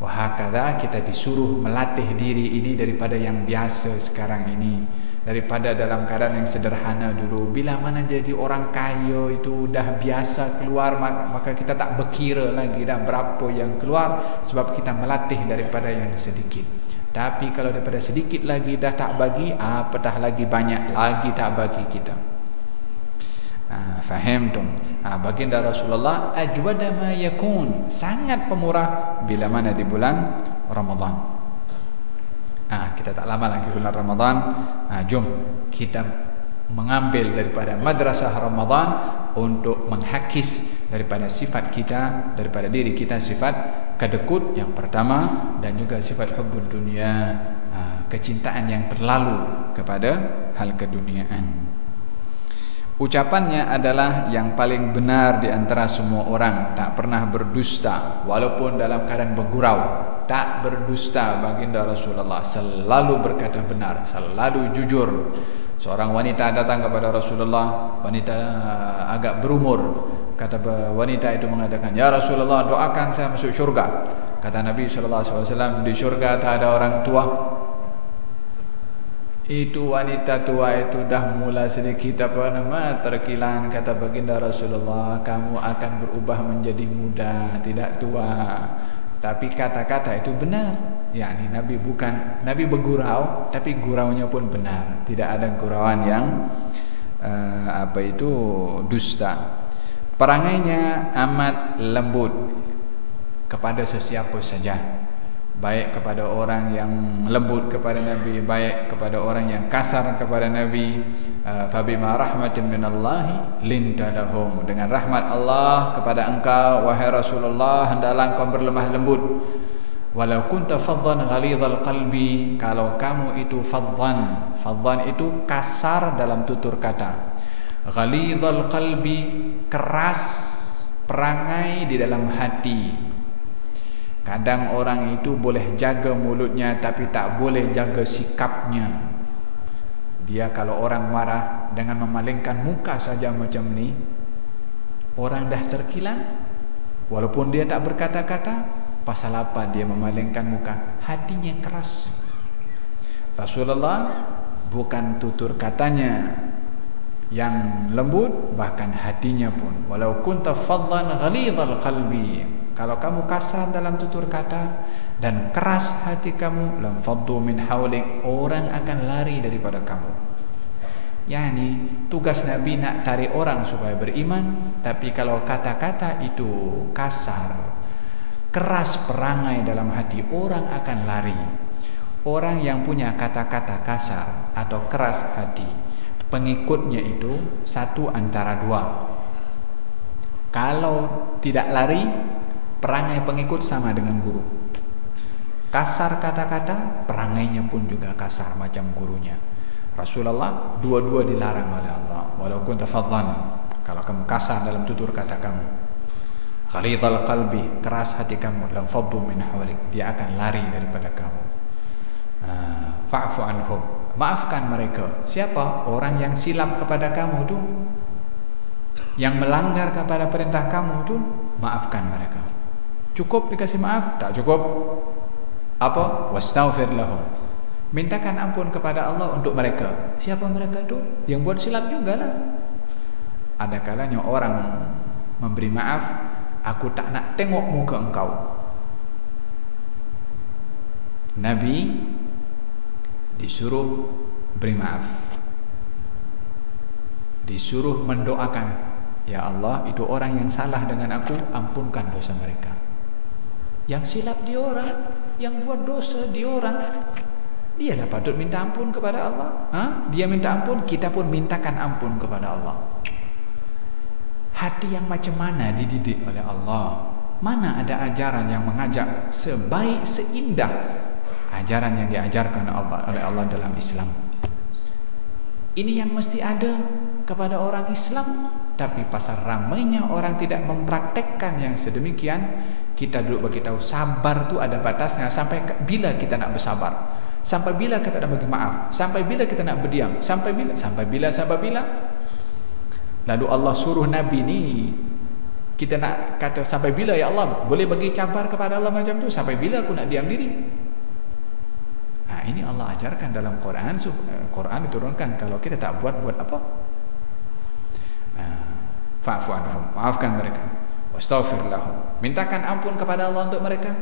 Wahakala kita disuruh melatih diri ini daripada yang biasa sekarang ini, daripada dalam keadaan yang sederhana dulu. Bila mana jadi orang kaya itu dah biasa keluar, maka kita tak berkira lagi dah berapa yang keluar, sebab kita melatih daripada yang sedikit. Tapi kalau daripada sedikit lagi dah tak bagi, apatah lagi banyak lagi tak bagi kita. Faham tu? Baginda Rasulullah ajwada ma yakun, sangat pemurah bila mana di bulan Ramadan. Kita tak lama lagi bulan Ramadan. Jom kita mengambil daripada madrasah Ramadan untuk menghakis daripada sifat kita, daripada diri kita, sifat kedekut yang pertama, dan juga sifat hubbud dunia, kecintaan yang terlalu kepada hal keduniaan. Ucapannya adalah yang paling benar di antara semua orang, tak pernah berdusta walaupun dalam keadaan bergurau. Tak berdusta baginda Rasulullah, selalu berkata benar, selalu jujur. Seorang wanita datang kepada Rasulullah, wanita agak berumur. Kata wanita itu mengatakan, "Ya Rasulullah, doakan saya masuk syurga." Kata Nabi SAW, "Di syurga tak ada orang tua." Itu wanita tua itu dah mula sedikit terkilan. Kata baginda Rasulullah, "Kamu akan berubah menjadi muda, tidak tua." Tapi kata-kata itu benar. Yani Nabi bergurau, tapi guraunya pun benar. Tidak ada gurauan yang dusta. Perangainya amat lembut kepada sesiapa saja, baik kepada orang yang lembut kepada Nabi, baik kepada orang yang kasar kepada Nabi. Fabima rahmatin minallahi linta lahum, dengan rahmat Allah kepada engkau wahai Rasulullah, hendaklah engkau berlemah lembut. Walau kunta faddan ghalidhal qalbi, kalau kamu itu faddan itu kasar dalam tutur kata, ghalidhal qalbi keras perangai di dalam hati. Kadang orang itu boleh jaga mulutnya tapi tak boleh jaga sikapnya. Dia kalau orang marah dengan memalingkan muka saja macam ni, orang dah terkilan. Walaupun dia tak berkata-kata, pasal apa dia memalingkan muka? Hatinya keras. Rasulullah bukan tutur katanya yang lembut, bahkan hatinya pun. Walau kunta faddan ghalidhal qalbi, kalau kamu kasar dalam tutur kata dan keras hati kamu, lam faddu min haulik, orang akan lari daripada kamu. Yani tugas Nabi nak tarik orang supaya beriman, tapi kalau kata-kata itu kasar, keras perangai dalam hati, orang akan lari. Orang yang punya kata-kata kasar atau keras hati, pengikutnya itu satu antara dua. Kalau tidak lari, perangai pengikut sama dengan guru. Kasar kata-kata, perangainya pun juga kasar macam gurunya. Rasulullah dua-dua dilarang oleh Allah. Walau kunta faddan, kalau kamu kasar dalam tutur kata kamu, ghalidhal qalbi, keras hati kamu, lam faddu min hawlik, dia akan lari daripada kamu. Fa'fu anhum, maafkan mereka. Siapa? Orang yang silap kepada kamu tu, yang melanggar kepada perintah kamu tu, maafkan mereka. Cukup dikasih maaf? Tak cukup. Apa? Wastaghfir lahum, mintakan ampun kepada Allah untuk mereka. Siapa mereka tu? Yang buat silap jugalah. Ada kalanya orang memberi maaf, aku tak nak tengok muka engkau. Nabi disuruh beri maaf, disuruh mendoakan, Ya Allah, itu orang yang salah dengan aku, ampunkan dosa mereka. Yang silap dia orang, yang buat dosa dia orang. Dia lah patut minta ampun kepada Allah. Dia minta ampun, kita pun mintakan ampun kepada Allah. Hati yang macam mana dididik oleh Allah? Mana ada ajaran yang mengajak sebaik, seindah ajaran yang diajarkan oleh Allah dalam Islam? Ini yang mesti ada kepada orang Islam. Tapi pasal ramainya orang tidak mempraktekkan yang sedemikian, kita duduk bagi tahu sabar tu ada batasnya. Sampai bila kita nak bersabar? Sampai bila kita nak bagi maaf? Sampai bila kita nak berdiam? Sampai bila? Sampai bila? Lalu Allah suruh Nabi ni, kita nak kata sampai bila ya Allah? Boleh bagi cabar kepada Allah macam tu? Sampai bila aku nak diam diri? Ini Allah ajarkan dalam Quran. Quran diturunkan, kalau kita tak buat apa? Fa'fu anhum, maafkan mereka. Wastaghfir lahum, mintakan ampun kepada Allah untuk mereka.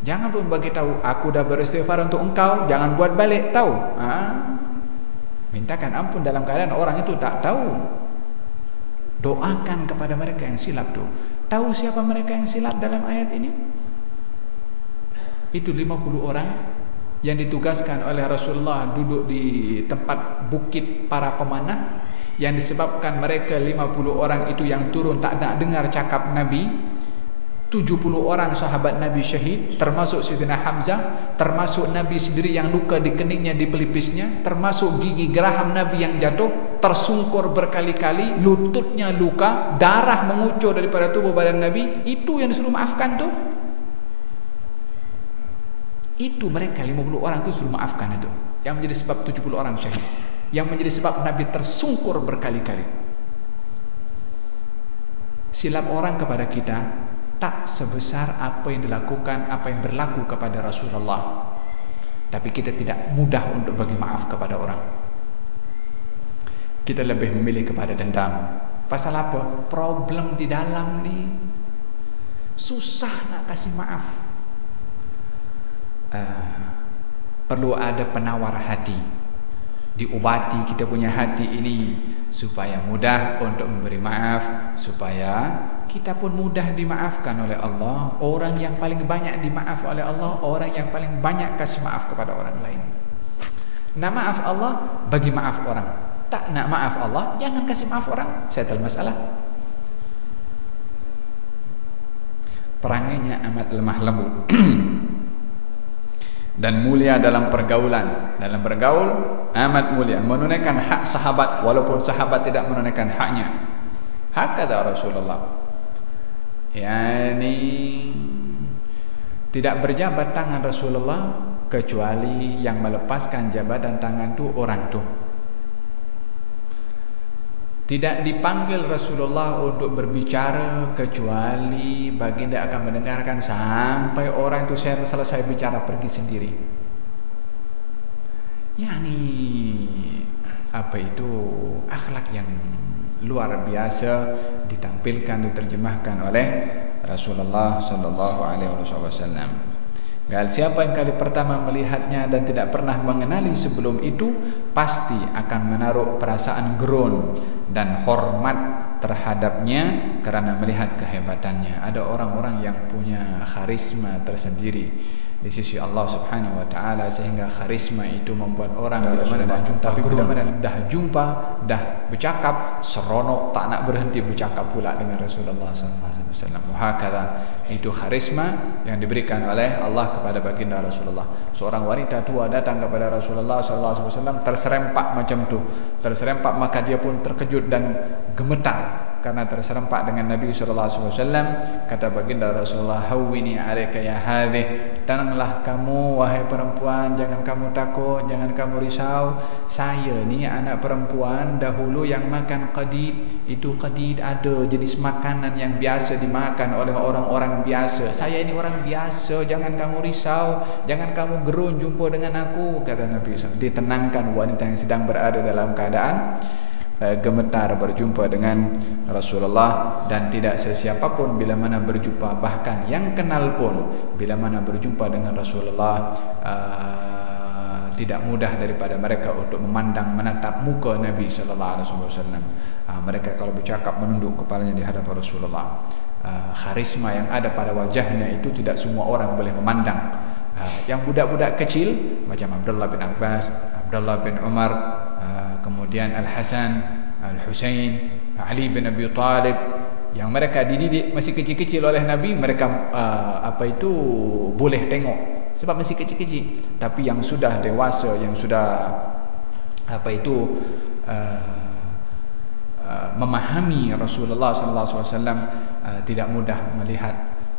Jangan pun bagi tahu aku dah beristighfar untuk engkau, jangan buat balik, tahu? Mintakan ampun dalam keadaan orang itu tak tahu. Doakan kepada mereka yang silap tu. Tahu siapa mereka yang silap dalam ayat ini? Itu 50 orang yang ditugaskan oleh Rasulullah duduk di tempat bukit para pemanah, yang disebabkan mereka 50 orang itu yang turun tak nak dengar cakap Nabi. 70 orang sahabat Nabi syahid, termasuk Sayyidina Hamzah, termasuk Nabi sendiri yang luka di keningnya, di pelipisnya, termasuk gigi geraham Nabi yang jatuh, tersungkur berkali-kali, lututnya luka, darah mengucur daripada tubuh badan Nabi. Itu yang disuruh maafkan tu. Itu mereka 50 orang tu suruh maafkan itu, yang menjadi sebab 70 orang syahid, yang menjadi sebab Nabi tersungkur berkali-kali. Silap orang kepada kita tak sebesar apa yang dilakukan, apa yang berlaku kepada Rasulullah. Tapi kita tidak mudah untuk bagi maaf kepada orang. Kita lebih memilih kepada dendam. Pasal apa? Problem di dalam ni susah nak kasih maaf. Perlu ada penawar hati. Diobati kita punya hati ini supaya mudah untuk memberi maaf, supaya kita pun mudah dimaafkan oleh Allah. Orang yang paling banyak dimaaf oleh Allah, orang yang paling banyak kasih maaf kepada orang lain. Nak maaf Allah, bagi maaf orang. Tak nak maaf Allah, jangan kasih maaf orang. Settle masalah. Perangainya amat lemah lembut dan mulia dalam pergaulan. Dalam bergaul amat mulia, menunaikan hak sahabat walaupun sahabat tidak menunaikan haknya. Hak kata Rasulullah, tidak berjabat tangan Rasulullah kecuali yang melepaskan jabatan tangan tu orang tu. Tidak dipanggil Rasulullah untuk berbicara kecuali baginda akan mendengarkan sampai orang itu selesai bicara pergi sendiri. Apa itu akhlak yang luar biasa ditampilkan, diterjemahkan oleh Rasulullah sallallahu alaihi wasallam. Siapa yang kali pertama melihatnya dan tidak pernah mengenali sebelum itu, pasti akan menaruh perasaan gerun dan hormat terhadapnya karena melihat kehebatannya. Ada orang-orang yang punya karisma tersendiri di sisi Allah Subhanahu wa taala, sehingga karisma itu membuat orang bila mana dah jumpa, tapi bila mana dah jumpa, dah bercakap seronok, tak nak berhenti bercakap pula dengan Rasulullah sallallahu alaihi wasallam. Muhakala itu karisma yang diberikan oleh Allah kepada baginda Rasulullah. Seorang wanita tua datang kepada Rasulullah sallallahu alaihi wasallam terserempak macam tu. Terserempak, maka dia pun terkejut dan gemetar karena terserempak dengan Nabi sallallahu alaihi wasallam. Kata baginda Rasulullah, "Hawwini 'alaika ya hadhi." Tenanglah kamu wahai perempuan, jangan kamu takut, jangan kamu risau. Saya ni anak perempuan dahulu yang makan qadid. Itu qadid ada jenis makanan yang biasa dimakan oleh orang-orang biasa. Saya ini orang biasa, jangan kamu risau, jangan kamu gerun jumpa dengan aku, kata Nabi SAW. Ditenangkan wanita yang sedang berada dalam keadaan gemetar berjumpa dengan Rasulullah. Dan tidak sesiapa pun bila mana berjumpa, bahkan yang kenal pun bila mana berjumpa dengan Rasulullah tidak mudah daripada mereka untuk memandang, menatap muka Nabi sallallahu alaihi wasallam. Mereka kalau bercakap menunduk kepalanya di hadapan Rasulullah. Karisma yang ada pada wajahnya itu tidak semua orang boleh memandang. Yang budak-budak kecil macam Abdullah bin Abbas, Abdullah bin Umar, kemudian Al-Hasan, Al-Husain, Ali bin Abi Talib, yang mereka dididik masih kecil-kecil oleh Nabi, mereka boleh tengok sebab masih kecil-kecil. Tapi yang sudah dewasa, yang sudah memahami Rasulullah sallallahu alaihi wasallam, tidak mudah melihat,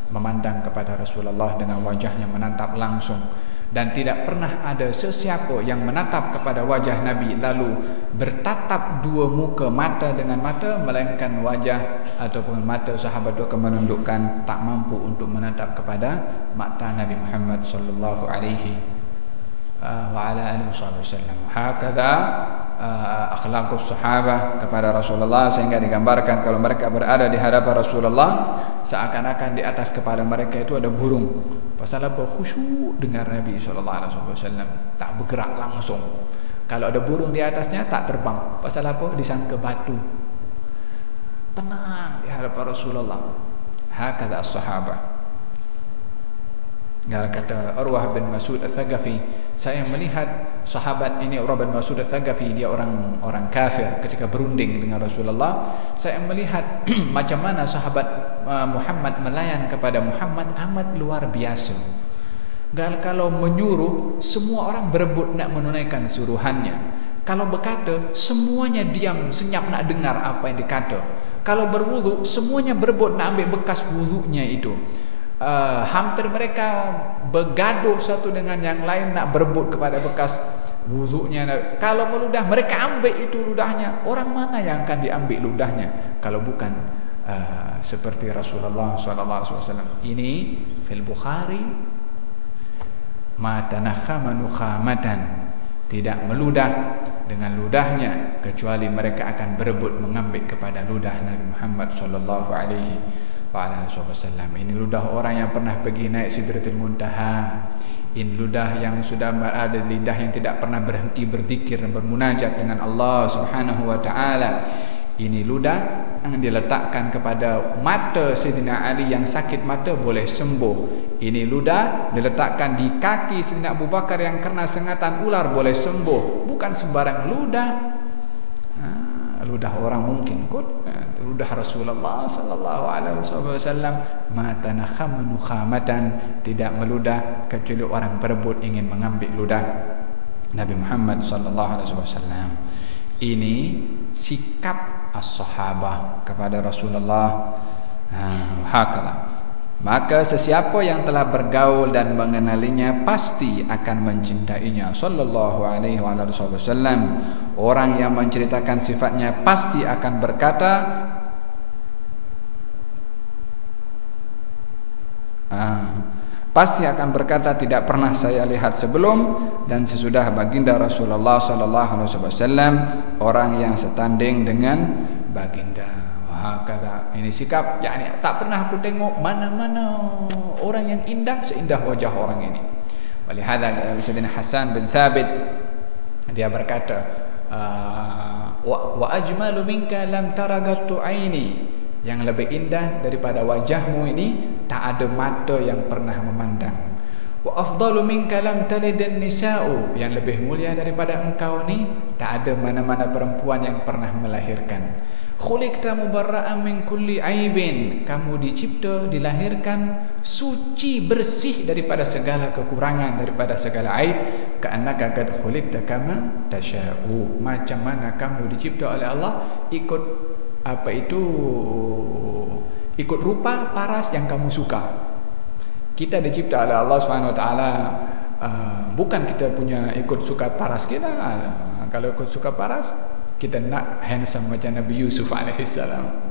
memandang kepada Rasulullah dengan wajahnya menatap langsung. Dan tidak pernah ada sesiapa yang menatap kepada wajah Nabi lalu bertatap dua muka, mata dengan mata, melainkan wajah ataupun mata sahabat itu akan menundukkan, tak mampu untuk menatap kepada mata Nabi Muhammad sallallahu alaihi wa ala alihi wasallam. Hakadha akhlaqus sahabah kepada Rasulullah, sehingga digambarkan kalau mereka berada di hadapan Rasulullah seakan-akan di atas kepala mereka itu ada burung. Pasal apa? Khusyuk dengar Nabi SAW, tak bergerak langsung. Kalau ada burung di atasnya tak terbang. Pasal apa? Disangka batu. Tenang di hadapan Rasulullah. Hakadha as-sahabah. Kata Urwah bin Mas'ud Al-Thaqafi, saya melihat sahabat ini, Urwah bin Mas'ud Al-Thaqafi, dia orang kafir ketika berunding dengan Rasulullah. Saya melihat macam mana sahabat Muhammad melayan kepada Muhammad amat luar biasa. Dan kalau menyuruh, semua orang berebut nak menunaikan suruhannya. Kalau berkata, semuanya diam senyap nak dengar apa yang dikata. Kalau berwudu, semuanya berebut nak ambil bekas wudunya itu. Hampir mereka bergaduh satu dengan yang lain nak berebut kepada bekas wudunya. Kalau meludah, mereka ambil itu ludahnya. Orang mana yang akan diambil ludahnya kalau bukan seperti Rasulullah SAW. Ini fil Bukhari, ma tanakhama nukhamatan, tidak meludah dengan ludahnya kecuali mereka akan berebut mengambil kepada ludah Nabi Muhammad sallallahu alaihi wasallam. Ini ludah orang yang pernah pergi naik Sidratul Muntaha. Ini ludah yang sudah ada lidah yang tidak pernah berhenti berzikir dan bermunajat dengan Allah Subhanahu wa taala. Ini ludah yang diletakkan kepada mata Sayyidina Ali yang sakit mata boleh sembuh. Ini ludah diletakkan di kaki Sayyidina Abu Bakar yang kena sengatan ular boleh sembuh. Bukan sembarang ludah. Ludah orang mungkin kot. Ludah Rasulullah sallallahu alaihi wasallam, ma tanakhama nukhamatan, tidak meludah kecuali orang berebut ingin mengambil ludah Nabi Muhammad sallallahu alaihi wasallam. Ini sikap as-sahabah kepada Rasulullah. Hakala. Maka sesiapa yang telah bergaul dan mengenalinya pasti akan mencintainya sallallahu alaihi wasallam. Orang yang menceritakan sifatnya pasti akan berkata, pasti akan berkata, tidak pernah saya lihat sebelum dan sesudah baginda Rasulullah sallallahu alaihi wasallam orang yang setanding dengan baginda. Kata ini sikap, yakni tak pernah aku tengok mana-mana orang yang indah seindah wajah orang ini. Walihada Sayyidina Hasan bin Thabit dia berkata, wa ajmalu minka lam taragattu aini, yang lebih indah daripada wajahmu ini tak ada mata yang pernah memandang. Wa afdalu minka lam talidan nisa'u, yang lebih mulia daripada engkau ni tak ada mana-mana perempuan yang pernah melahirkan. Khuliqta mubarra'an min kulli aibin, kamu dicipta, dilahirkan suci, bersih daripada segala kekurangan, daripada segala aib. Ka'annaka qad khuliqta kama tasha'u, macam mana kamu dicipta oleh Allah ikut ikut rupa paras yang kamu suka. Kita dicipta oleh Allah Subhanahu wa taala, bukan kita punya ikut suka paras kita. Kalau ikut suka paras, kita nak handsome macam Nabi Yusuf alaihissalam.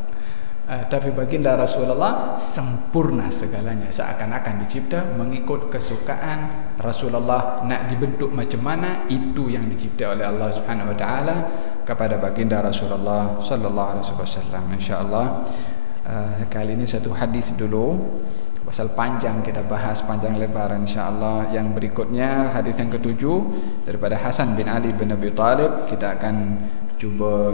Tapi baginda Rasulullah sempurna segalanya, seakan-akan dicipta mengikut kesukaan Rasulullah. Nak dibentuk macam mana, itu yang dicipta oleh Allah Subhanahu wa taala kepada baginda Rasulullah sallallahu alaihi wasallam. Insyaallah Kali ini satu hadis dulu. Pasal panjang kita bahas panjang lebar insya-Allah. Yang berikutnya hadis yang ketujuh daripada Hasan bin Ali bin Abi Thalib. Kita akan cuba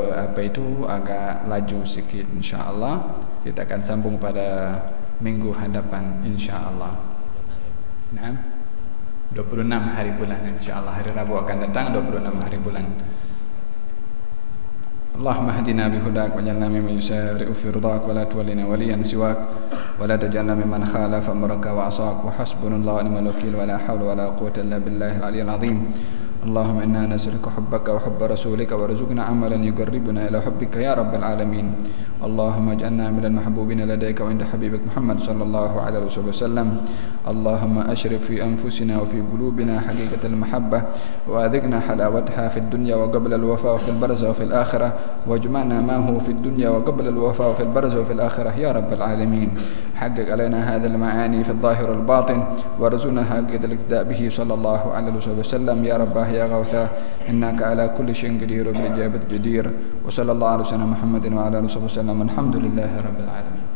agak laju sikit insya-Allah. Kita akan sambung pada minggu hadapan insya-Allah. Nah, 26 hari bulan insya-Allah. Hari Rabu akan datang 26 hari bulan. اللهم اهدنا بهداك واجعلنا ممن يسارع في رضاك ولا تولنا وليا سواك ولا تجعلنا ممن خالف امرك وعصاك وحسبنا الله ونعم الوكيل ولا حول ولا قوة الا بالله العلي العظيم اللهم انا نسألك حبك وحب رسولك وارزقنا عملا يقربنا الى حبك يا رب العالمين اللهم اجعلنا من المحبوبين لديك وعند حبيبك محمد صلى الله عليه وسلم اللهم اشرف في انفسنا وفي قلوبنا حقيقة المحبة واذقنا حلاوتها في الدنيا وقبل الوفاة وفي البرزة وفي الآخرة واجمعنا معه في الدنيا وقبل الوفاة وفي البرزة وفي الآخرة يا رب العالمين حقق علينا هذا المعاني في الظاهر والباطن وارزقنا حقيقة الاقتداء به صلى الله عليه وسلم يا رباه يا غوثاه إنك على كل شيء قدير وبالإجابة جدير وصلى الله على سيدنا محمد وعلى آله وصحبه وسلم الحمد لله رب العالمين.